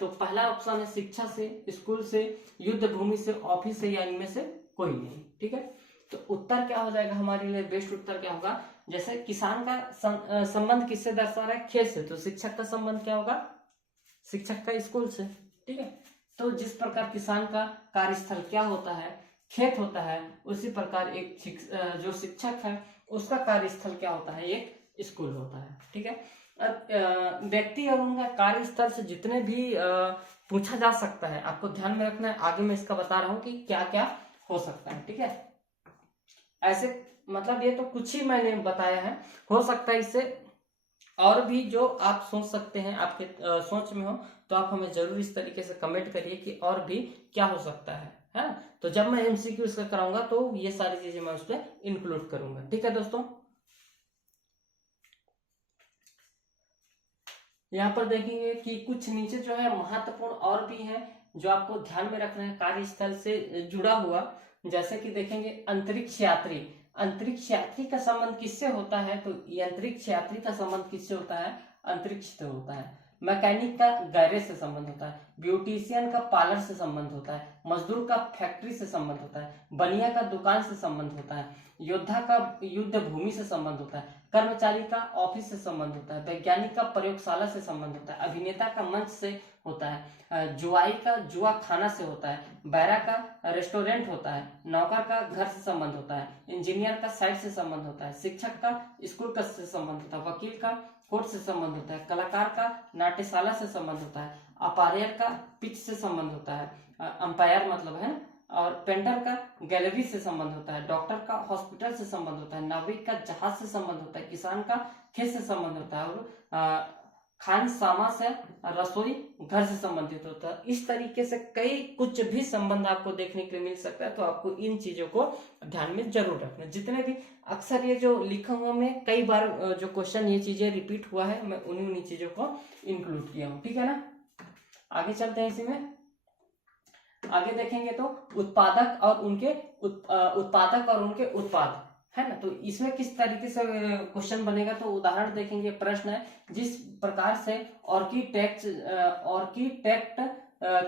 तो पहला ऑप्शन है शिक्षा से, स्कूल से, युद्ध भूमि से, ऑफिस से, या इनमें से कोई नहीं। ठीक है, तो उत्तर क्या हो जाएगा हमारे लिए? बेस्ट उत्तर क्या होगा? जैसे किसान का संबंध किससे दर्शा रहा है? खेत से, तो शिक्षक का संबंध क्या होगा? शिक्षक का स्कूल से। ठीक है, तो जिस प्रकार किसान का कार्यस्थल क्या होता है? खेत होता है, उसी प्रकार एक जो शिक्षक है उसका कार्यस्थल क्या होता है? एक स्कूल होता है। ठीक है, अब व्यक्ति और उनका कार्यस्थल से जितने भी पूछा जा सकता है, आपको ध्यान में रखना है। आगे मैं इसका बता रहा हूं कि क्या क्या हो सकता है। ठीक है, ऐसे मतलब ये तो कुछ ही मैंने बताया है, हो सकता है इससे और भी जो आप सोच सकते हैं, आपके सोच में हो, तो आप हमें जरूर इस तरीके से कमेंट करिए कि और भी क्या हो सकता है ना। तो जब मैं एमसीक्यू इसका कराऊंगा तो ये सारी चीजें मैं उसमें इंक्लूड करूंगा। ठीक है दोस्तों, यहाँ पर देखेंगे कि कुछ नीचे जो है महत्वपूर्ण और भी है जो आपको ध्यान में रखना है कार्यस्थल से जुड़ा हुआ। जैसे कि देखेंगे अंतरिक्ष यात्री, अंतरिक्ष यात्री का संबंध किससे होता है? तो ये अंतरिक्ष यात्री का संबंध किससे होता है? अंतरिक्ष से होता है। मैकेनिक का गैरेज से संबंध होता है, ब्यूटिशियन का पार्लर से संबंध होता है, मजदूर का फैक्ट्री से संबंध होता है, बनिया का दुकान से संबंध होता है, योद्धा का युद्ध भूमि से संबंध होता है, कर्मचारी का ऑफिस से संबंध होता है, वैज्ञानिक का प्रयोगशाला से संबंध होता है, अभिनेता का मंच से होता है, जुआई का जुआ खाना से होता है, बैरा का रेस्टोरेंट होता है, नौकर का घर से संबंध होता है, इंजीनियर का साइट से संबंध होता है, शिक्षक का स्कूल का से संबंध होता है, वकील का कोर्ट से संबंध होता है, कलाकार का नाट्यशाला से संबंध होता है, अपायर का पिच से संबंध होता है, अंपायर मतलब है, और पेंटर का गैलरी से संबंध होता है, डॉक्टर का हॉस्पिटल से संबंध होता है, नाविक का जहाज से संबंध होता है, किसान का खेत से संबंध होता है, और खान सामा से रसोई घर से संबंधित होता है। इस तरीके से कई कुछ भी संबंध आपको देखने के लिए मिल सकता है, तो आपको इन चीजों को ध्यान में जरूर रखना। जितने भी अक्सर ये जो लिखा हुआ में कई बार जो क्वेश्चन ये चीजें रिपीट हुआ है, मैं उन्हीं चीजों को इंक्लूड किया हूँ। ठीक है ना, आगे चलते हैं। इसी में आगे देखेंगे तो उत्पादक और उनके उत्पादक और उनके उत्पाद है ना। तो इसमें किस तरीके से क्वेश्चन बनेगा? तो उदाहरण देखेंगे, प्रश्न है जिस प्रकार से आर्किटेक्ट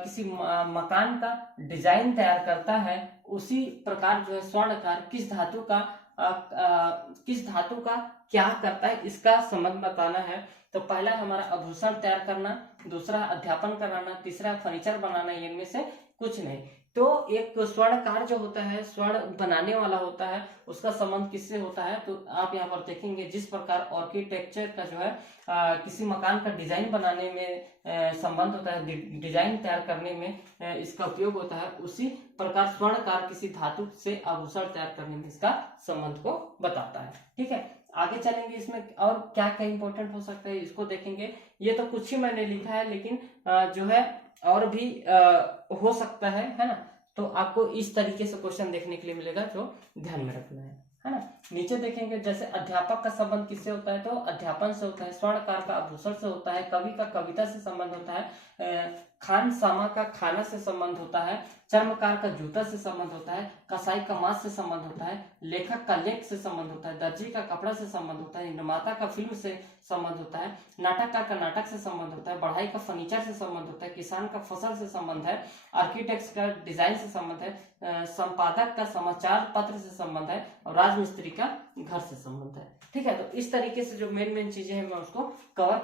किसी मकान का डिजाइन तैयार करता है, उसी प्रकार जो है स्वर्णकार किस धातु का क्या करता है, इसका संबंध बताना है। तो पहला हमारा आभूषण तैयार करना, दूसरा अध्यापन कराना, तीसरा फर्नीचर बनाना, इनमें से कुछ नहीं। तो एक स्वर्णकार जो होता है, स्वर्ण बनाने वाला होता है, उसका संबंध किससे होता है? तो आप यहाँ पर देखेंगे जिस प्रकार आर्किटेक्चर का जो है किसी मकान का डिजाइन बनाने में संबंध होता है, डिजाइन तैयार करने में इसका उपयोग होता है, उसी प्रकार स्वर्णकार किसी धातु से आभूषण तैयार करने में इसका संबंध को बताता है। ठीक है, आगे चलेंगे। इसमें और क्या क्या इंपॉर्टेंट हो सकता है इसको देखेंगे। ये तो कुछ ही मैंने लिखा है, लेकिन जो है और भी हो सकता है ना। तो आपको इस तरीके से क्वेश्चन देखने के लिए मिलेगा जो ध्यान में रखना है ना। नीचे देखेंगे जैसे अध्यापक का संबंध किससे होता है? तो अध्यापन से होता है, स्वर्णकार का आभूषण से होता है, कवि का कविता से संबंध होता है, खान सामा का खाना से संबंध होता है, चर्मकार का जूता से संबंध होता है, कसाई का मांस से संबंध होता है, लेखक का लेख से संबंध होता है, दर्जी का कपड़ा से संबंध होता है, निर्माता का फिल्म से संबंध होता है, नाटककार का नाटक से संबंध होता है, बढ़ाई का फर्नीचर से संबंध होता है, किसान का फसल से संबंध है, आर्किटेक्ट का डिजाइन से संबंध है, संपादक का समाचार पत्र से संबंध है, और राजमिस्त्री का घर से संबंध है। ठीक है, तो इस तरीके से जो मेन चीजें हैं मैं उसको कवर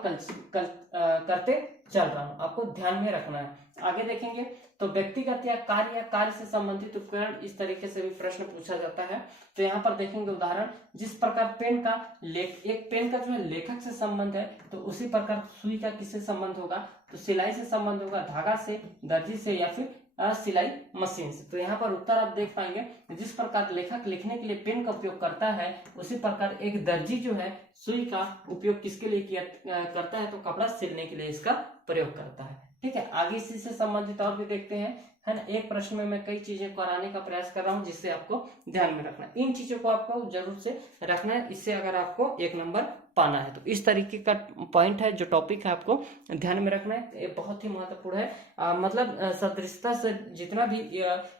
करते चल रहा हूं, आपको ध्यान में रखना है। आगे देखेंगे तो व्यक्तिगत या कार्य से संबंधित उपकरण, इस तरीके से भी प्रश्न पूछा जाता है। तो यहाँ पर देखेंगे उदाहरण, जिस प्रकार एक पेन का जो है लेखक से संबंध है, तो उसी प्रकार सुई का किससे संबंध होगा? तो सिलाई से संबंध होगा, धागा से, दर्जी से, या फिर सिलाई मशीन से। तो यहाँ पर उत्तर आप देख पाएंगे, जिस प्रकार लेखक लिखने के लिए पेन का उपयोग करता है, उसी प्रकार एक दर्जी जो है सुई का उपयोग किसके लिए करता है? तो कपड़ा सिलने के लिए इसका प्रयोग करता है। ठीक है, आगे इसी से संबंधित और भी देखते हैं, है ना। एक प्रश्न में मैं कई चीजें कराने का प्रयास कर रहा हूं, जिससे आपको ध्यान में रखना है। इन चीजों को आपको जरूर से रखना है, इससे अगर आपको 1 नंबर पाना है। तो इस तरीके का पॉइंट है, जो टॉपिक है आपको ध्यान में रखना है, ये बहुत ही महत्वपूर्ण है। मतलब सदृशता से जितना भी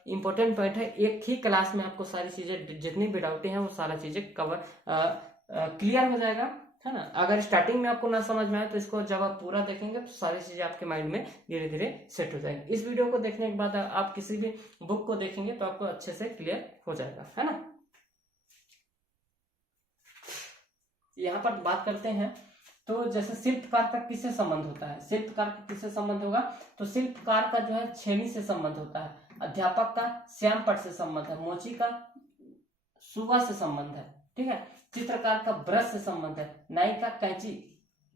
इंपॉर्टेंट पॉइंट है, एक ही क्लास में आपको सारी चीजें, जितनी भी डाउटें हैं वो सारा चीजें कवर क्लियर हो जाएगा, है ना। अगर स्टार्टिंग में आपको ना समझ में आए तो इसको जब आप पूरा देखेंगे तो सारी चीजें आपके माइंड में धीरे धीरे सेट हो जाएंगी। इस वीडियो को देखने के बाद आप किसी भी बुक को देखेंगे तो आपको अच्छे से क्लियर हो जाएगा, है ना। यहाँ पर बात करते हैं, तो जैसे शिल्पकार का किससे संबंध होता है, शिल्पकार का किससे संबंध होगा, तो शिल्पकार का जो है छेनी से संबंध होता है, अध्यापक का श्यामपट्ट से संबंध है, मोची का सुगा से संबंध है, ठीक है, चित्रकार का ब्रश से संबंध है, नाई का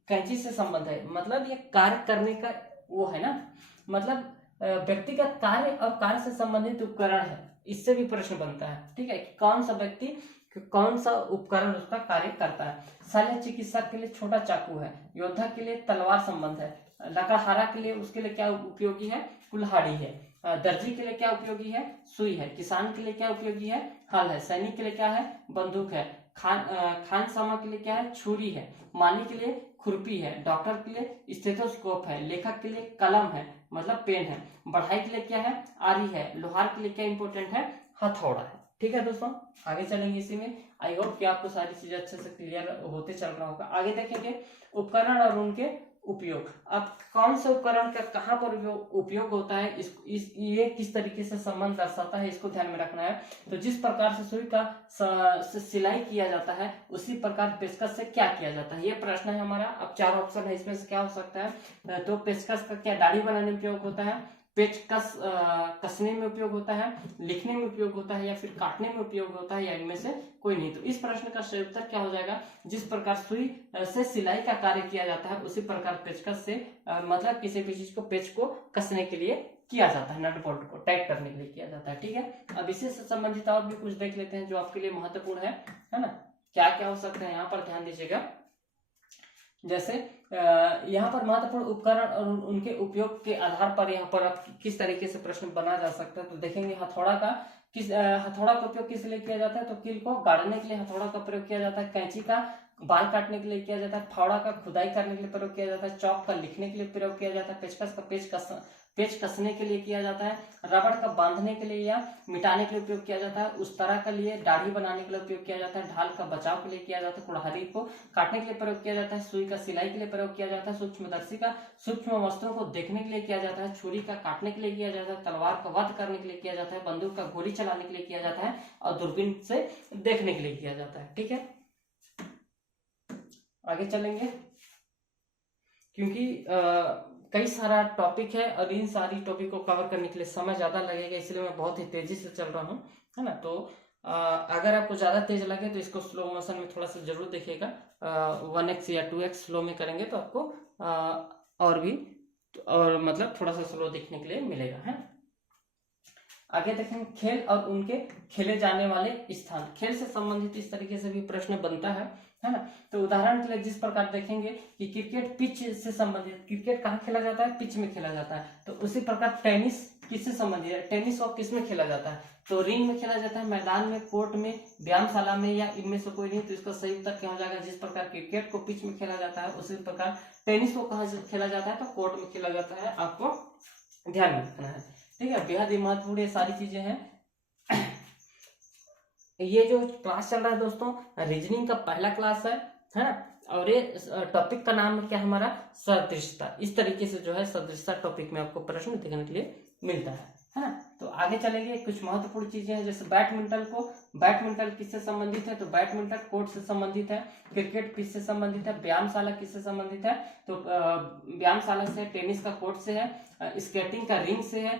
कैंची से संबंध है। मतलब ये कार्य करने का वो है ना, मतलब व्यक्तिगत कार्य और कार्य से संबंधित उपकरण है, इससे भी प्रश्न बनता है, ठीक है, कि कौन सा व्यक्ति कौन सा उपकरण उसका कार्य करता है। शल्य चिकित्सक के लिए छोटा चाकू है, योद्धा के लिए तलवार संबंध है, लकड़हारा के लिए उसके लिए क्या उपयोगी है, कुल्हाड़ी है, दर्जी के लिए क्या उपयोगी है, सुई है, किसान के लिए क्या उपयोगी है, हल है, सैनिक के लिए क्या है, बंदूक है, खान सामा के लिए क्या है, छुरी है, माली के लिए खुरपी है, डॉक्टर के लिए स्टेथोस्कोप है, लेखक के लिए कलम है मतलब पेन है, बढ़ाई के लिए क्या है, आरी है, लोहार के लिए क्या इंपॉर्टेंट है, हथौड़ा है। ठीक है दोस्तों, आगे चलेंगे इसी में। आई होप कि आपको सारी चीजें अच्छे से क्लियर होते चल रहा होगा। आगे देखेंगे उपकरण और उनके उपयोग। अब कौन से उपकरण का कहाँ पर उपयोग होता है, ये किस तरीके से संबंध दर्शाता है, इसको ध्यान में रखना है। तो जिस प्रकार से सुई का सिलाई किया जाता है, उसी प्रकार पेचकस से क्या किया जाता है, ये प्रश्न है हमारा। अब 4 ऑप्शन है, इसमें से क्या हो सकता है। तो पेचकस का क्या दाढ़ी बनाने में उपयोग होता है, पेचकस कसने में उपयोग होता है, लिखने में उपयोग होता है, या फिर काटने में उपयोग होता है, या इनमें से कोई नहीं। तो इस प्रश्न का सही उत्तर क्या हो जाएगा, जिस प्रकार सुई से सिलाई का कार्य किया जाता है, उसी प्रकार पेचकस से मतलब किसी भी चीज को पेच को कसने के लिए किया जाता है, नट बोल्ट को टाइट करने के लिए किया जाता है। ठीक है, अब इसी से संबंधित और भी कुछ देख लेते हैं जो आपके लिए महत्वपूर्ण है ना। क्या क्या हो सकता है, यहाँ पर ध्यान दीजिएगा। जैसे यहाँ पर महत्वपूर्ण उपकरण और उनके उपयोग के आधार पर यहाँ पर आप किस तरीके से प्रश्न बना जा सकता है। तो देखेंगे हथौड़ा का उपयोग किस लिए किया जाता है, तो कील को गाड़ने के लिए हथौड़ा का प्रयोग किया जाता है, कैंची का बाल काटने के लिए किया जाता है, फावड़ा का खुदाई करने के लिए प्रयोग किया जाता है, चौक का लिखने के लिए प्रयोग किया जाता है, पेचकस का पेच कसने के लिए किया जाता है, रबड़ का बांधने के लिए या मिटाने के लिए उपयोग किया जाता है, उस तरह के लिए दाढ़ी बनाने के लिए उपयोग किया जाता है, ढाल का बचाव के लिए किया जाता है, कुल्हाड़ी को काटने के लिए प्रयोग किया जाता है, सुई का सिलाई के लिए प्रयोग किया जाता है, सूक्ष्मदर्शी का सूक्ष्म वस्तुओं को देखने के लिए किया जाता है, छुरी का काटने के लिए किया जाता है, तलवार का वध करने के लिए किया जाता है, बंदूक का गोली चलाने के लिए किया जाता है, और दूरबीन से देखने के लिए किया जाता है। ठीक है, आगे चलेंगे, क्योंकि कई सारा टॉपिक है और इन सारी टॉपिक को कवर करने के लिए समय ज्यादा लगेगा, इसलिए मैं बहुत ही तेजी से चल रहा हूँ, है ना। तो अगर आपको ज्यादा तेज लगे तो इसको स्लो मोशन में थोड़ा सा जरूर देखिएगा। 1x या 2x स्लो में करेंगे तो आपको और मतलब थोड़ा सा स्लो देखने के लिए मिलेगा, है। आगे देखेंगे खेल और उनके खेले जाने वाले स्थान। खेल से संबंधित इस तरीके से भी प्रश्न बनता है ना। तो उदाहरण के लिए जिस प्रकार देखेंगे कि क्रिकेट पिच से संबंधित, क्रिकेट कहाँ खेला जाता है, पिच में खेला जाता है। तो उसी प्रकार टेनिस किससे संबंधित है, टेनिस और किस में खेला जाता है, तो रिंग में खेला जाता है, मैदान में, कोर्ट में, व्यायामशाला में, या इनमें से कोई नहीं। तो इसका सही उत्तर क्या हो जाएगा, जिस प्रकार क्रिकेट को पिच में खेला जाता है उसी प्रकार टेनिस को कहाँ से खेला जाता है, तो कोर्ट में खेला जाता है। आपको ध्यान में रखना है, ठीक है, बेहद ही महत्वपूर्ण ये सारी चीजें हैं। ये जो क्लास चल रहा है दोस्तों, रीजनिंग का पहला क्लास है ना। और ये टॉपिक का नाम क्या है हमारा, सदृशता। इस तरीके से जो है सदृशता टॉपिक में आपको प्रश्न देखने के लिए मिलता है ना। तो आगे चलेंगे, कुछ महत्वपूर्ण चीजें हैं, जैसे बैडमिंटन किससे संबंधित है, तो बैडमिंटन कोर्ट से संबंधित है, क्रिकेट किससे संबंधित है, व्यायामशाला किससे संबंधित है, तो व्यायामशाला से, टेनिस का कोर्ट से है, स्केटिंग का रिंग से है,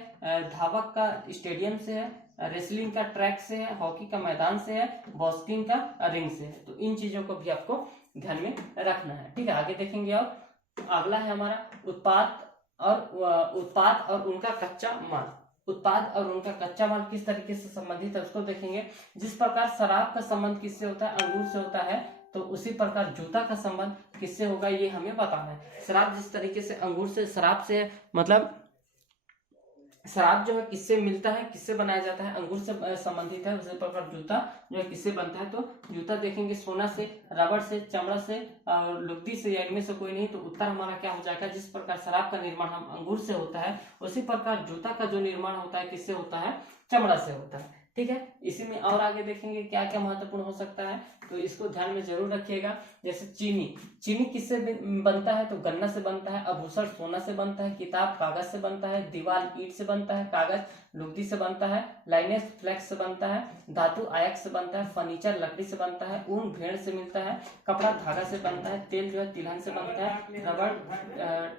धावक का स्टेडियम से है, रेसलिंग का ट्रैक से है, हॉकी का मैदान से है, बॉक्सिंग का रिंग से है। तो इन चीजों को भी आपको ध्यान में रखना है, ठीक है। आगे देखेंगे, और अगला है हमारा उत्पाद और उनका कच्चा माल। उत्पाद और उनका कच्चा माल किस तरीके से संबंधित है उसको देखेंगे। जिस प्रकार शराब का संबंध किससे होता है, अंगूर से होता है, तो उसी प्रकार जूता का संबंध किससे होगा, ये हमें बताना है। शराब जिस तरीके से अंगूर से, शराब से मतलब शराब जो है किससे मिलता है, किससे बनाया जाता है, अंगूर से संबंधित है। उसी प्रकार जूता जो है किससे बनता है, तो जूता देखेंगे सोना से, रबड़ से, चमड़ा से और लुगदी से, या इनमें से कोई नहीं। तो उत्तर हमारा क्या हो जाएगा, जिस प्रकार शराब का निर्माण हम अंगूर से होता है, उसी प्रकार जूता का जो निर्माण होता है किससे होता है, चमड़ा से होता है। ठीक है, इसी में और आगे देखेंगे क्या क्या महत्वपूर्ण हो सकता है, तो इसको ध्यान में जरूर रखिएगा। जैसे चीनी, चीनी किससे बनता है, तो गन्ना से बनता है। आभूषण सोना से बनता है। किताब कागज से बनता है। दीवार ईंट से बनता है। कागज लुगदी से बनता है। लाइनें फ्लेक्स से बनता है। धातु आयक से बनता है। फर्नीचर लकड़ी से बनता है। ऊन भेड़ से मिलता है। कपड़ा धागा से बनता है। तेल जो है तिलहन से बनता है। रबड़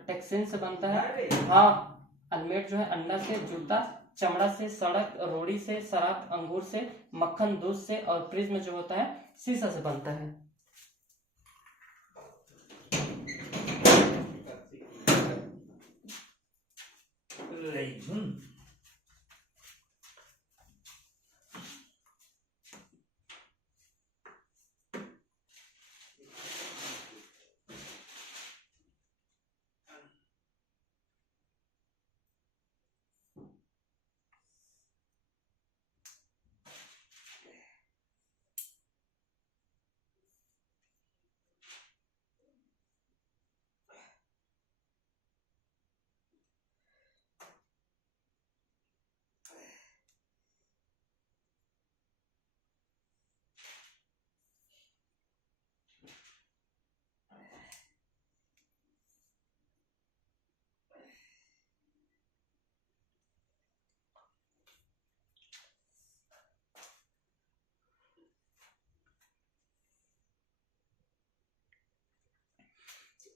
टेक्सिन से बनता है। हाँ, हेलमेट जो है अंडा से। जूता चमड़ा से। सड़क रोड़ी से। शराब अंगूर से। मक्खन दूध से। और प्रिज्म जो होता है शीशा से बनता है।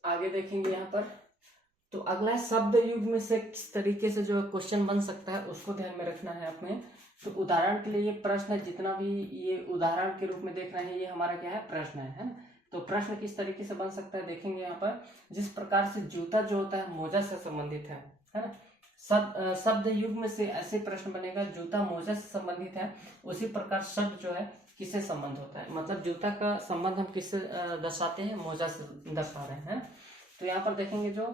आगे देखेंगे यहाँ पर, तो अगला शब्द युग में से किस तरीके से जो क्वेश्चन बन सकता है उसको ध्यान में रखना है आपने। तो उदाहरण के लिए ये प्रश्न है, जितना भी ये उदाहरण के रूप में देख रहे हैं ये हमारा क्या है, प्रश्न है ना। तो प्रश्न किस तरीके से बन सकता है देखेंगे यहाँ पर। जिस प्रकार से जूता जो होता है मोजा से संबंधित है ना। शब्द युग में से ऐसे प्रश्न बनेगा, जूता मोजा से संबंधित है, उसी प्रकार शब्द जो है किससे संबंध होता है, मतलब जूता का संबंध हम किससे दर्शाते हैं, मोजा से दर्शा रहे हैं। तो यहाँ पर देखेंगे जो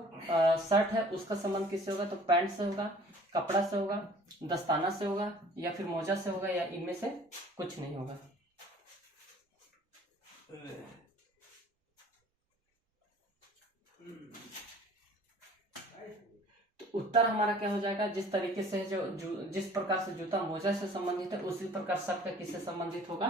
शर्ट है उसका संबंध किससे होगा, तो पैंट से होगा, कपड़ा से होगा, दस्ताना से होगा, या फिर मोजा से होगा, या इनमें से कुछ नहीं होगा। तो उत्तर हमारा क्या हो जाएगा, जिस तरीके से जिस प्रकार से जूता मोजा से संबंधित है उसी प्रकार शर्ट का किससे संबंधित होगा,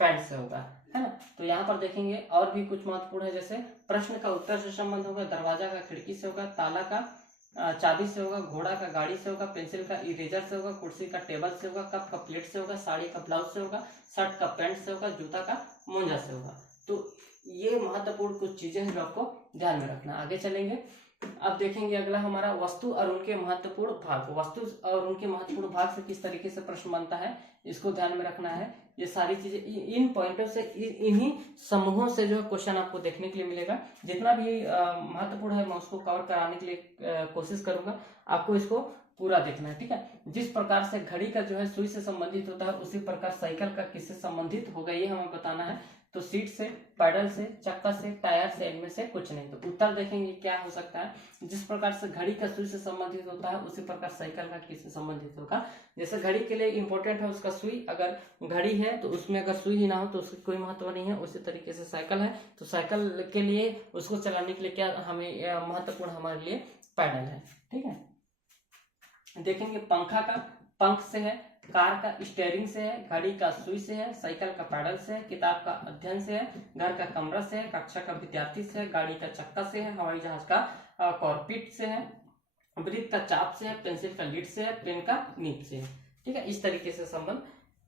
पैंट से होगा, है ना। तो यहाँ पर देखेंगे और भी कुछ महत्वपूर्ण है, जैसे प्रश्न का उत्तर से संबंध होगा, दरवाजा का खिड़की से होगा, ताला का चाबी से होगा, घोड़ा का गाड़ी से होगा, पेंसिल का इरेजर से होगा, कुर्सी का टेबल से होगा, कप का प्लेट से होगा, साड़ी का ब्लाउज से होगा, शर्ट का पैंट से होगा, जूता का मोजा से होगा। तो ये महत्वपूर्ण कुछ चीजें हैं जो आपको ध्यान में रखना। आगे चलेंगे, अब देखेंगे अगला हमारा वस्तु और उनके महत्वपूर्ण भाग। वस्तु और उनके महत्वपूर्ण भाग से किस तरीके से प्रश्न बनता है इसको ध्यान में रखना है। ये सारी चीजें इन पॉइंटों से, इन्हीं समूहों से जो है क्वेश्चन आपको देखने के लिए मिलेगा। जितना भी महत्वपूर्ण है मैं उसको कवर कराने के लिए कोशिश करूंगा, आपको इसको पूरा देखना है, ठीक है। जिस प्रकार से घड़ी का जो है सुई से संबंधित होता है उसी प्रकार साइकिल का किससे संबंधित होगा ये हमें बताना है। तो सीट से, पैडल से, चक्का से, टायर से, इनमें से कुछ नहीं। तो उत्तर देखेंगे क्या हो सकता है, जिस प्रकार से घड़ी का सुई से संबंधित होता है उसी प्रकार साइकिल का किससे संबंधित होगा। जैसे घड़ी के लिए इंपॉर्टेंट है उसका सुई, अगर घड़ी है तो उसमें अगर सुई ही ना हो तो उसकी कोई महत्व नहीं है। उसी तरीके से साइकिल है तो साइकिल के लिए उसको चलाने के लिए क्या हमें महत्वपूर्ण हमारे लिए पैडल है, ठीक है। देखेंगे पंखा का पंख से है, कार का स्टीयरिंग से है, घड़ी का सुई से है, साइकिल का पैडल से है, किताब का अध्ययन से है, घर का कमरा से है, कक्षा का विद्यार्थी से है, गाड़ी का चक्का से है, हवाई जहाज का कॉकपिट से है, वृत्त का चाप से है, पेंसिल का लीड से है, पेन का नीब से है, ठीक है। इस तरीके से संबंध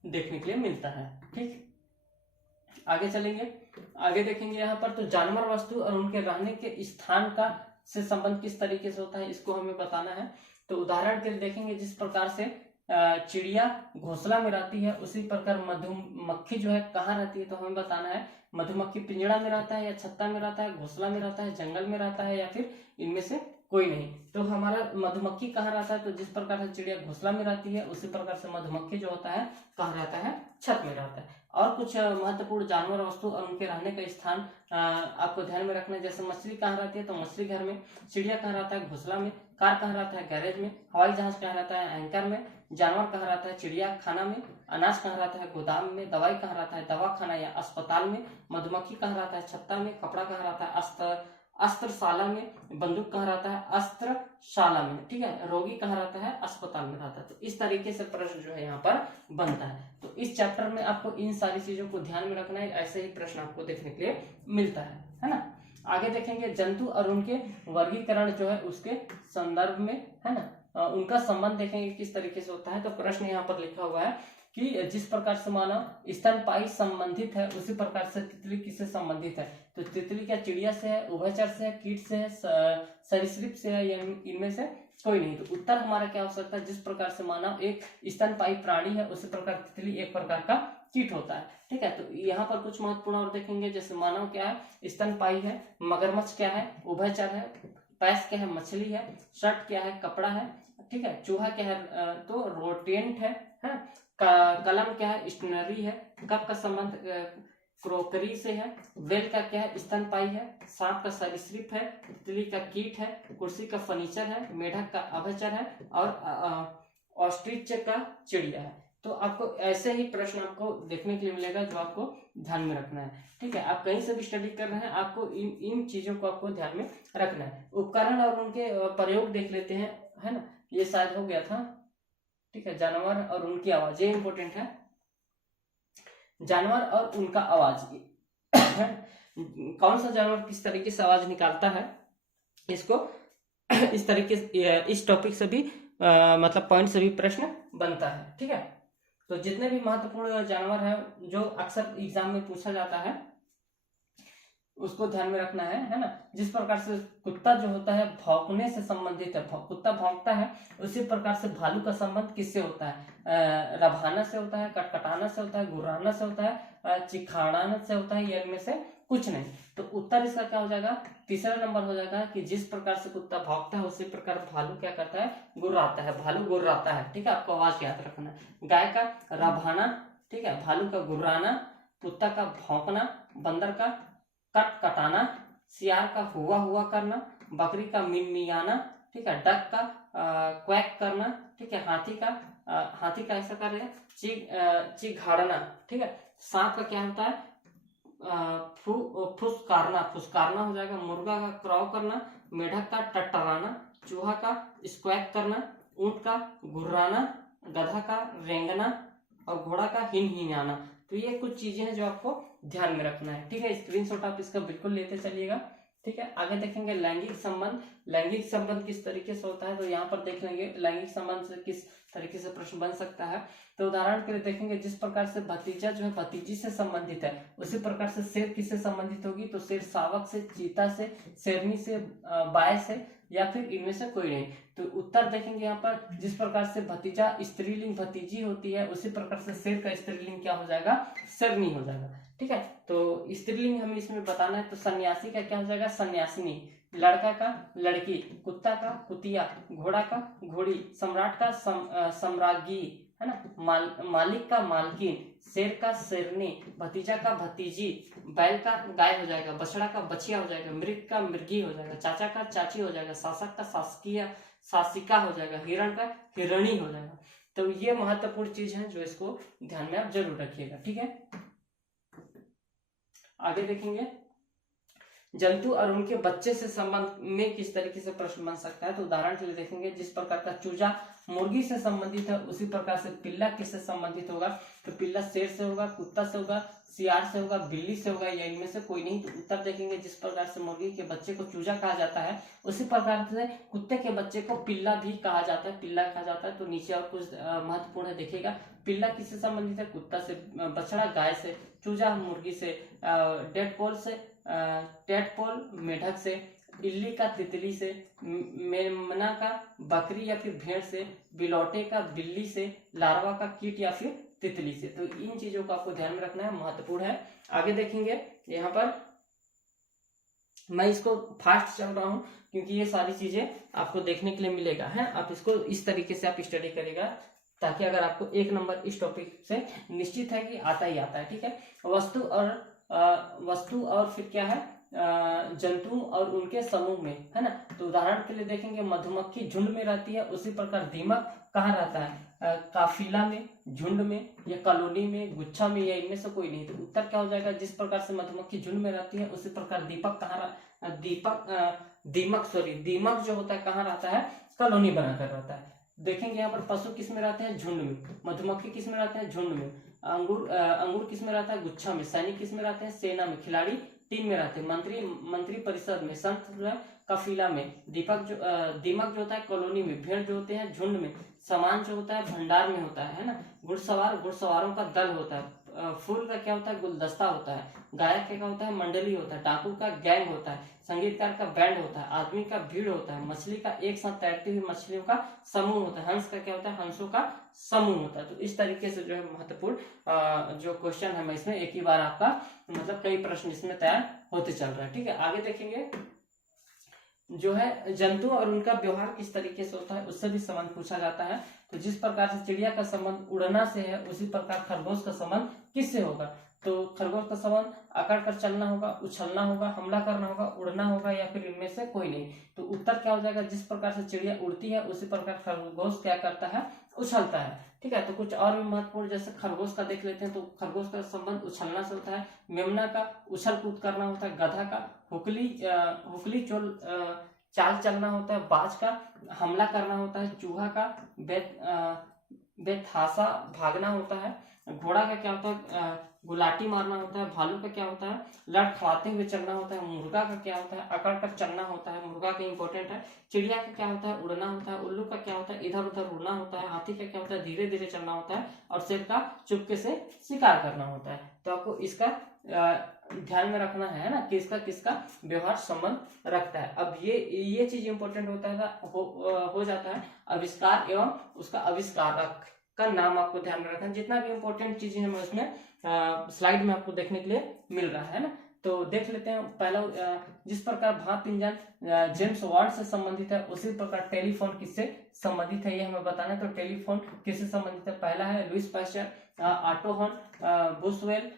देखने के लिए मिलता है, ठीक। आगे चलेंगे, आगे देखेंगे यहाँ पर, तो जानवर वस्तु और उनके रहने के स्थान का से संबंध किस तरीके से होता है इसको हमें बताना है। तो उदाहरण के लिए देखेंगे, जिस प्रकार से चिड़िया घोंसला में रहती है उसी प्रकार मधुमक्खी जो है कहाँ रहती है, तो हमें बताना है मधुमक्खी पिंजड़ा में रहता है या छत्ता में रहता है, घोंसला में रहता है, जंगल में रहता है, या फिर इनमें से कोई नहीं। तो हमारा मधुमक्खी कहाँ रहता है, तो जिस प्रकार से चिड़िया घोंसला में रहती है उसी प्रकार से मधुमक्खी जो होता है कहाँ रहता है, छत में रहता है। और कुछ महत्वपूर्ण जानवर, वस्तु और उनके रहने का स्थान आपको ध्यान में रखना है। जैसे मछली कहाँ रहती है, तो मछली घर में। चिड़िया कहाँ रहता है, घोंसला में। कार कहाँ रहता है, गैरेज में। हवाई जहाज कहाँ रहता है, एंकर में। जानवर कहाँ रहता है, चिड़िया खाना में। अनाज कहाँ रहता है, गोदाम में। दवाई कहाँ रहता है, दवा खाना या अस्पताल में। मधुमक्खी कहाँ रहता है, छत्ता में। कपड़ा कहाँ रहता है, अस्त्रशाला में। बंदूक कहाँ रहता है, अस्त्रशाला में। ठीक है, रोगी कहाँ रहता है, अस्पताल में रहता है। तो इस तरीके से प्रश्न जो है यहाँ पर बनता है। तो इस चैप्टर में आपको इन सारी चीजों को ध्यान में रखना है, ऐसे ही प्रश्न आपको देखने के लिए मिलता है ना। आगे देखेंगे जंतु और उनके वर्गीकरण जो है उसके संदर्भ में, है ना, उनका संबंध देखेंगे किस तरीके से होता है। तो प्रश्न यहाँ पर लिखा हुआ है कि जिस प्रकार से मानव स्तनपायी संबंधित है उसी प्रकार से तितली किससे संबंधित है। तो तितली क्या चिड़िया से है, उभयचर से है, कीट से है, सरीसृप से है, या इनमें से कोई नहीं। तो उत्तर हमारा क्या हो सकता है, जिस प्रकार से मानव एक स्तनपायी प्राणी है उसी प्रकार तितली एक प्रकार का कीट होता है। ठीक है, तो यहाँ पर कुछ महत्वपूर्ण और देखेंगे। जैसे मानव क्या है, स्तनपायी है। मगरमच्छ क्या है, उभयचर है। पैस क्या है, मछली है। शर्ट क्या है, कपड़ा है। ठीक है, चूहा क्या है, तो रोटेंट है। कलम क्या है, स्टेशनरी है। कप का संबंध क्रोकरी से है। वेल का क्या है, स्तनपायी है। सांप का सरीसृप है। तितली का कीट है। कुर्सी का फर्नीचर है। मेढक का अभयचर है। और ऑस्ट्रिच का चिड़िया है। तो आपको ऐसे ही प्रश्न आपको देखने के लिए मिलेगा जो आपको ध्यान में रखना है। ठीक है, आप कहीं से भी स्टडी कर रहे हैं आपको इन चीजों को आपको ध्यान में रखना है। उपकरण और उनके प्रयोग देख लेते हैं, है ना। ये शायद हो गया था। ठीक है, जानवर और उनकी आवाज, ये इंपॉर्टेंट है। जानवर और उनका आवाज कौन सा जानवर किस तरीके से आवाज निकालता है, इसको इस तरीके से इस टॉपिक से भी मतलब पॉइंट से भी प्रश्न बनता है। ठीक है, तो जितने भी महत्वपूर्ण जानवर हैं जो अक्सर एग्जाम में पूछा जाता है उसको ध्यान में रखना है ना। जिस प्रकार से कुत्ता जो होता है भौंकने से संबंधित है, कुत्ता भौंकता है, उसी प्रकार से भालू का संबंध किससे होता है, रभाना से होता है, कटकटाना से होता है, गुर्राना से होता है, चिखाड़ाना से होता है, या इनमें से कुछ नहीं। तो उत्तर इसका क्या हो जाएगा, तीसरा नंबर हो जाएगा कि जिस प्रकार से कुत्ता भौंकता है उसी प्रकार भालू क्या करता है, गुर्राता है। भालू गुर्राता है। ठीक है, आपको आवाज याद रखना है। गाय का रभाना, ठीक है, भालू का गुर्राना, कुत्ता का भौंकना, बंदर का कटकटाना, सियार का हुआ हुआ करना, बकरी का मिनमियाना, ठीक है, डक का क्वैक करना, ठीक है, हाथी का ऐसा कर रहे हैं चिघाड़ना। ठीक है, सांप का क्या होता है, फुसकारना हो जाएगा। मुर्गा का क्रॉव करना, मेढक का टटराना, चूहा का स्क्वैक करना, ऊंट का गुर्राना, गधा का रेंगना और घोड़ा का हिनहिनाना। तो ये कुछ चीजें हैं जो आपको ध्यान में रखना है। ठीक है, स्क्रीनशॉट आप इसका बिल्कुल लेते चलिएगा। ठीक है, आगे देखेंगे लैंगिक संबंध। लैंगिक संबंध किस तरीके से होता है, तो यहाँ पर देख लेंगे लैंगिक संबंध से किस तरीके से प्रश्न बन सकता है। तो उदाहरण के लिए देखेंगे, जिस प्रकार से भतीजा जो है भतीजी से संबंधित है उसी प्रकार से शेर किससे संबंधित होगी, तो शेर शावक से, चीता से, शेरनी से, बाय से, या फिर इनमें से कोई नहीं। तो उत्तर देखेंगे यहाँ पर, जिस प्रकार से भतीजा स्त्रीलिंग भतीजी होती है उसी प्रकार से शेर का स्त्रीलिंग क्या हो जाएगा, शेरनी हो जाएगा। ठीक है, तो स्त्रीलिंग हमें इसमें बताना है। तो सन्यासी का क्या हो जाएगा, सन्यासिनी। लड़का का लड़की, कुत्ता का कुतिया, घोड़ा का घोड़ी, सम्राट का सम्राज्ञी, है ना, मालिक का मालकिन, शेर का शेरनी, भतीजा का भतीजी, बैल का गाय हो जाएगा, बछड़ा का बछिया हो जाएगा, मृग का मृगी हो जाएगा, चाचा का चाची हो जाएगा, शासक का शासकीय शासिका हो जाएगा, हिरण का हिरणी हो जाएगा। तो ये महत्वपूर्ण चीज है जो इसको ध्यान में आप जरूर रखिएगा। ठीक है, आगे देखेंगे जंतु और उनके बच्चे से संबंध में किस तरीके से प्रश्न बन सकता है। तो उदाहरण के लिए देखेंगे, जिस प्रकार का चूजा मुर्गी से संबंधित है उसी प्रकार से पिल्ला किससे संबंधित होगा, तो पिल्ला शेर से होगा, कुत्ता से होगा, सियार से होगा, बिल्ली से होगा, या इनमें से कोई नहीं। तो उत्तर देखेंगे, जिस प्रकार से मुर्गी के बच्चे को चूजा कहा जाता है उसी प्रकार से कुत्ते के बच्चे को पिल्ला भी कहा जाता है, पिल्ला कहा जाता है। तो नीचे और कुछ महत्वपूर्ण है, देखिएगा। पिल्ला किससे संबंधित है, कुत्ता से, बछड़ा गाय से, चूजा मुर्गी से, डेडपोल से, टेटपोल मेढक से, इल्ली का तितली से, मेमना का बकरी या फिर भेड़ से, बिलौटे का बिल्ली से, लार्वा का कीट या फिर तितली से। तो इन चीजों को आपको ध्यान में रखना है, महत्वपूर्ण है। आगे देखेंगे यहाँ पर मैं इसको फास्ट चल रहा हूँ क्योंकि ये सारी चीजें आपको देखने के लिए मिलेगा है। आप इसको इस तरीके से आप स्टडी करेगा ताकि अगर आपको 1 नंबर इस टॉपिक से निश्चित है कि आता ही आता है। ठीक है, वस्तु और फिर क्या है जंतु और उनके समूह में, है ना। तो उदाहरण के लिए देखेंगे, मधुमक्खी झुंड में रहती है, उसी प्रकार दीमक कहाँ रहता है, काफिला में, झुंड में, या कॉलोनी में, गुच्छा में, या इनमें से कोई नहीं। तो उत्तर क्या हो जाएगा, जिस प्रकार से मधुमक्खी झुंड में रहती है उसी प्रकार दीमक जो होता है कहाँ रहता है, कॉलोनी बनाकर रहता है। देखेंगे यहाँ पर पशु किस में रहते हैं, झुंड में, मधुमक्खी किस में रहते हैं, झुंड में, अंगूर किस में रहता है, गुच्छा में, सैनिक किस में रहते हैं, सेना में, खिलाड़ी टीम में रहते हैं, मंत्री परिषद में, संत काफिला में, दीमक जो होता है कॉलोनी में, भेड़ जो होते हैं झुंड में, सामान जो होता है भंडार में होता है ना, घुड़सवारों का दल होता है, फूल का क्या होता है, गुलदस्ता होता है, गायक का क्या होता है, मंडली होता है, डाकू का गैंग होता है, संगीतकार का बैंड होता है, आदमी का भीड़ होता है, मछली का एक साथ तैरती हुई मछलियों का समूह होता है, हंस का क्या होता है, हंसों का समूह होता है। तो इस तरीके से जो है महत्वपूर्ण जो क्वेश्चन है, मैं इसमें एक ही बार आपका मतलब कई प्रश्न इसमें तैयार होते चल रहा है। ठीक है, आगे देखेंगे जो है जंतु और उनका व्यवहार किस तरीके से होता है, उससे भी संबंध पूछा जाता है। तो जिस प्रकार से चिड़िया का संबंध उड़ना से है, उसी प्रकार खरगोश का संबंध किससे होगा। तो खरगोश का संबंध अकड़ कर चलना होगा, उछलना होगा, हमला करना होगा, उड़ना होगा, या फिर इनमें से कोई नहीं। तो उत्तर क्या हो जाएगा, जिस प्रकार से चिड़िया उड़ती है उसी प्रकार खरगोश क्या करता है, उछलता है। ठीक है, तो कुछ और भी महत्वपूर्ण जैसे खरगोश का देख लेते हैं। तो खरगोश का संबंध उछलना से होता है, मेमना का उछल कूद करना होता है, गधा का हुकली चाल चलना होता है, बाज का हमला करना होता है, चूहा का बेतहासा भागना होता है, घोड़ा का क्या होता है, गुलाटी मारना होता है, भालू का क्या होता है, लड़खड़ाते हुए चलना होता है, मुर्गा का क्या होता है, अकड़ कर चलना होता है, मुर्गा का इंपॉर्टेंट है, चिड़िया का क्या होता है, उड़ना होता है, उल्लू का क्या होता है, इधर उधर उड़ना होता है, हाथी का क्या होता है, धीरे धीरे चलना होता है, और शेर का चुपके से शिकार करना होता है। तो आपको इसका ध्यान में रखना है ना, किसका किसका व्यवहार संबंध रखता है। अब ये चीज इंपॉर्टेंट होता है हो जाता है आविष्कार एवं उसका आविष्कारक का नाम आपको ध्यान में रखना। जितना भी इंपॉर्टेंट चीजें हैं उसमें स्लाइड में आपको देखने के लिए मिल रहा है ना। तो देख लेते हैं पहला, जिस प्रकार भाप इंजन जेम्स वाट से संबंधित है, उसी प्रकार टेलीफोन किससे संबंधित है, ये हमें बताना है। तो टेलीफोन किससे संबंधित है, पहला है Louis Pasteur, Otto Hahn, Bushwell,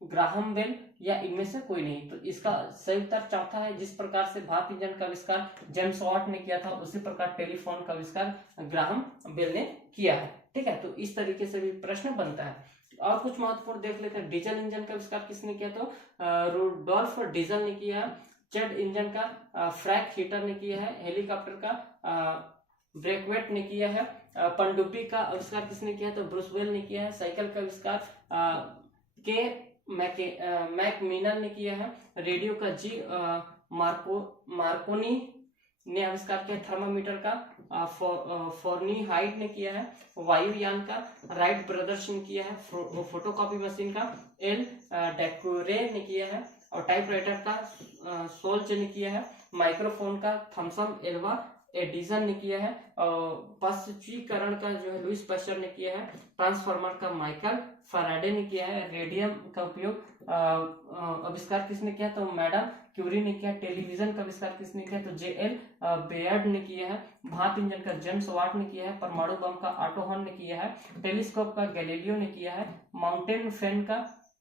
Graham Bell, या इनमें से कोई नहीं। तो इसका सही उत्तर चौथा है, जिस प्रकार से भाप इंजन का आविष्कार जेम्स वाट ने किया था, उसी प्रकार टेलीफोन का आविष्कार ग्राहम बेल ने किया है। ठीक है, तो इस तरीके से भी प्रश्न बनता है। और कुछ महत्वपूर्ण देख लेते हैं। डीजल इंजन का आविष्कार किसने किया, तो रुडोल्फ डीजल ने किया। जेट इंजन का फ्रैंक हीटर ने किया है। हेलीकॉप्टर का ब्रेकवेट ने किया है। पनडुब्बी का आविष्कार किसने किया है, तो ब्रूसवेल ने किया है। साइकिल का आविष्कार के मैकमीनन ने किया है। रेडियो का जी मार्कोनी ने आविष्कार किया। थर्मामीटर का फॉर्नीहाइट ने किया है। वायुयान का राइट ब्रदर्स ने किया है। फोटोकॉपी मशीन का एल डेकोरे ने किया है। और टाइपराइटर का सोल्च ने किया है। माइक्रोफोन का थॉमसन एल्वा एडिसन ने किया है। और पश्चीकरण का जो है लुइस पास्चर ने किया है। ट्रांसफार्मर का माइकल फैराडे ने किया है। रेडियम का उपयोग आविष्कार किसने किया, तो मैडम क्यूरी ने किया। टेलीविजन का आविष्कार किसने किया, तो जेएल बेयर्ड ने किया है। भाप इंजन का जेम्स वाट ने किया है। परमाणु बम का ऑटो हॉर्न ने किया है। टेलीस्कोप का गैलीलियो ने किया है। माउंटेन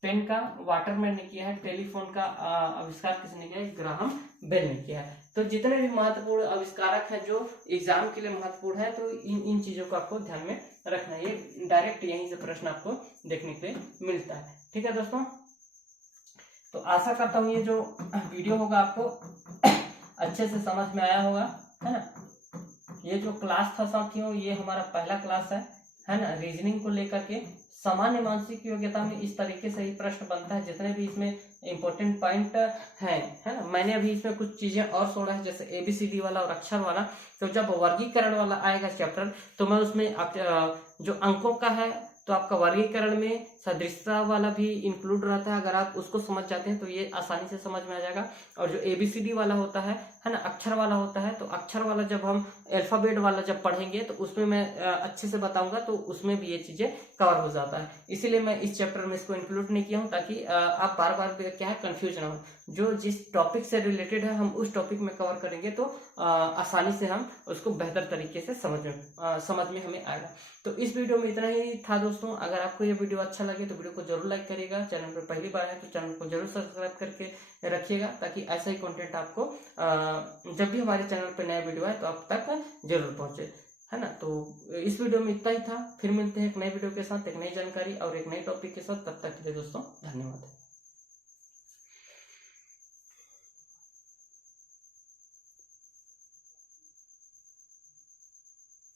पेन का वाटरमैन ने किया है। टेलीफोन का आविष्कार किसने किया है, ग्राहम बेल ने किया है। तो जितने भी महत्वपूर्ण आविष्कारक हैं जो एग्जाम के लिए महत्वपूर्ण है, तो इन चीजों को आपको ध्यान में रखना है। ये डायरेक्ट यहीं से प्रश्न आपको देखने के लिए मिलता है। ठीक है दोस्तों, तो आशा करता हूँ ये जो वीडियो होगा आपको अच्छे से समझ में आया होगा, है ना। ये जो क्लास था साथियों, ये हमारा पहला क्लास है ना। रीजनिंग को लेकर के सामान्य मानसिक योग्यता में इस तरीके से ही प्रश्न बनता है। जितने भी इसमें इंपॉर्टेंट पॉइंट है ना, मैंने अभी इसमें कुछ चीजें और छोड़ा है, जैसे ABCD वाला और अक्षर वाला। तो जब वर्गीकरण वाला आएगा चैप्टर, तो मैं उसमें जो अंकों का है, तो आपका वर्गीकरण में सदृशता वाला भी इंक्लूड रहता है। अगर आप उसको समझ जाते हैं तो ये आसानी से समझ में आ जाएगा। और जो ABCD वाला होता है है ना, अक्षर वाला होता है। तो अक्षर वाला जब हम अल्फाबेट वाला जब पढ़ेंगे तो उसमें मैं अच्छे से बताऊंगा, तो उसमें भी ये चीजें कवर हो जाता है। इसीलिए मैं इस चैप्टर में इसको इंक्लूड नहीं किया हूँ, ताकि आप बार बार क्या है कंफ्यूज ना हो। जो जिस टॉपिक से रिलेटेड है हम उस टॉपिक में कवर करेंगे तो आसानी से हम उसको बेहतर तरीके से समझ में हमें आएगा। तो इस वीडियो में इतना ही था दोस्तों। अगर आपको ये वीडियो अच्छा लगे तो वीडियो को जरूर लाइक करिएगा। चैनल पर पहली बार है तो चैनल को जरूर सब्सक्राइब करके रखिएगा, ताकि ऐसा ही कंटेंट आपको जब भी हमारे चैनल पर नया वीडियो आए तो आप तक जरूर पहुंचे, है ना। तो इस वीडियो में इतना ही था। फिर मिलते हैं एक नए वीडियो के साथ, एक नई जानकारी और एक नए टॉपिक के साथ। तब तक के लिए दोस्तों धन्यवाद।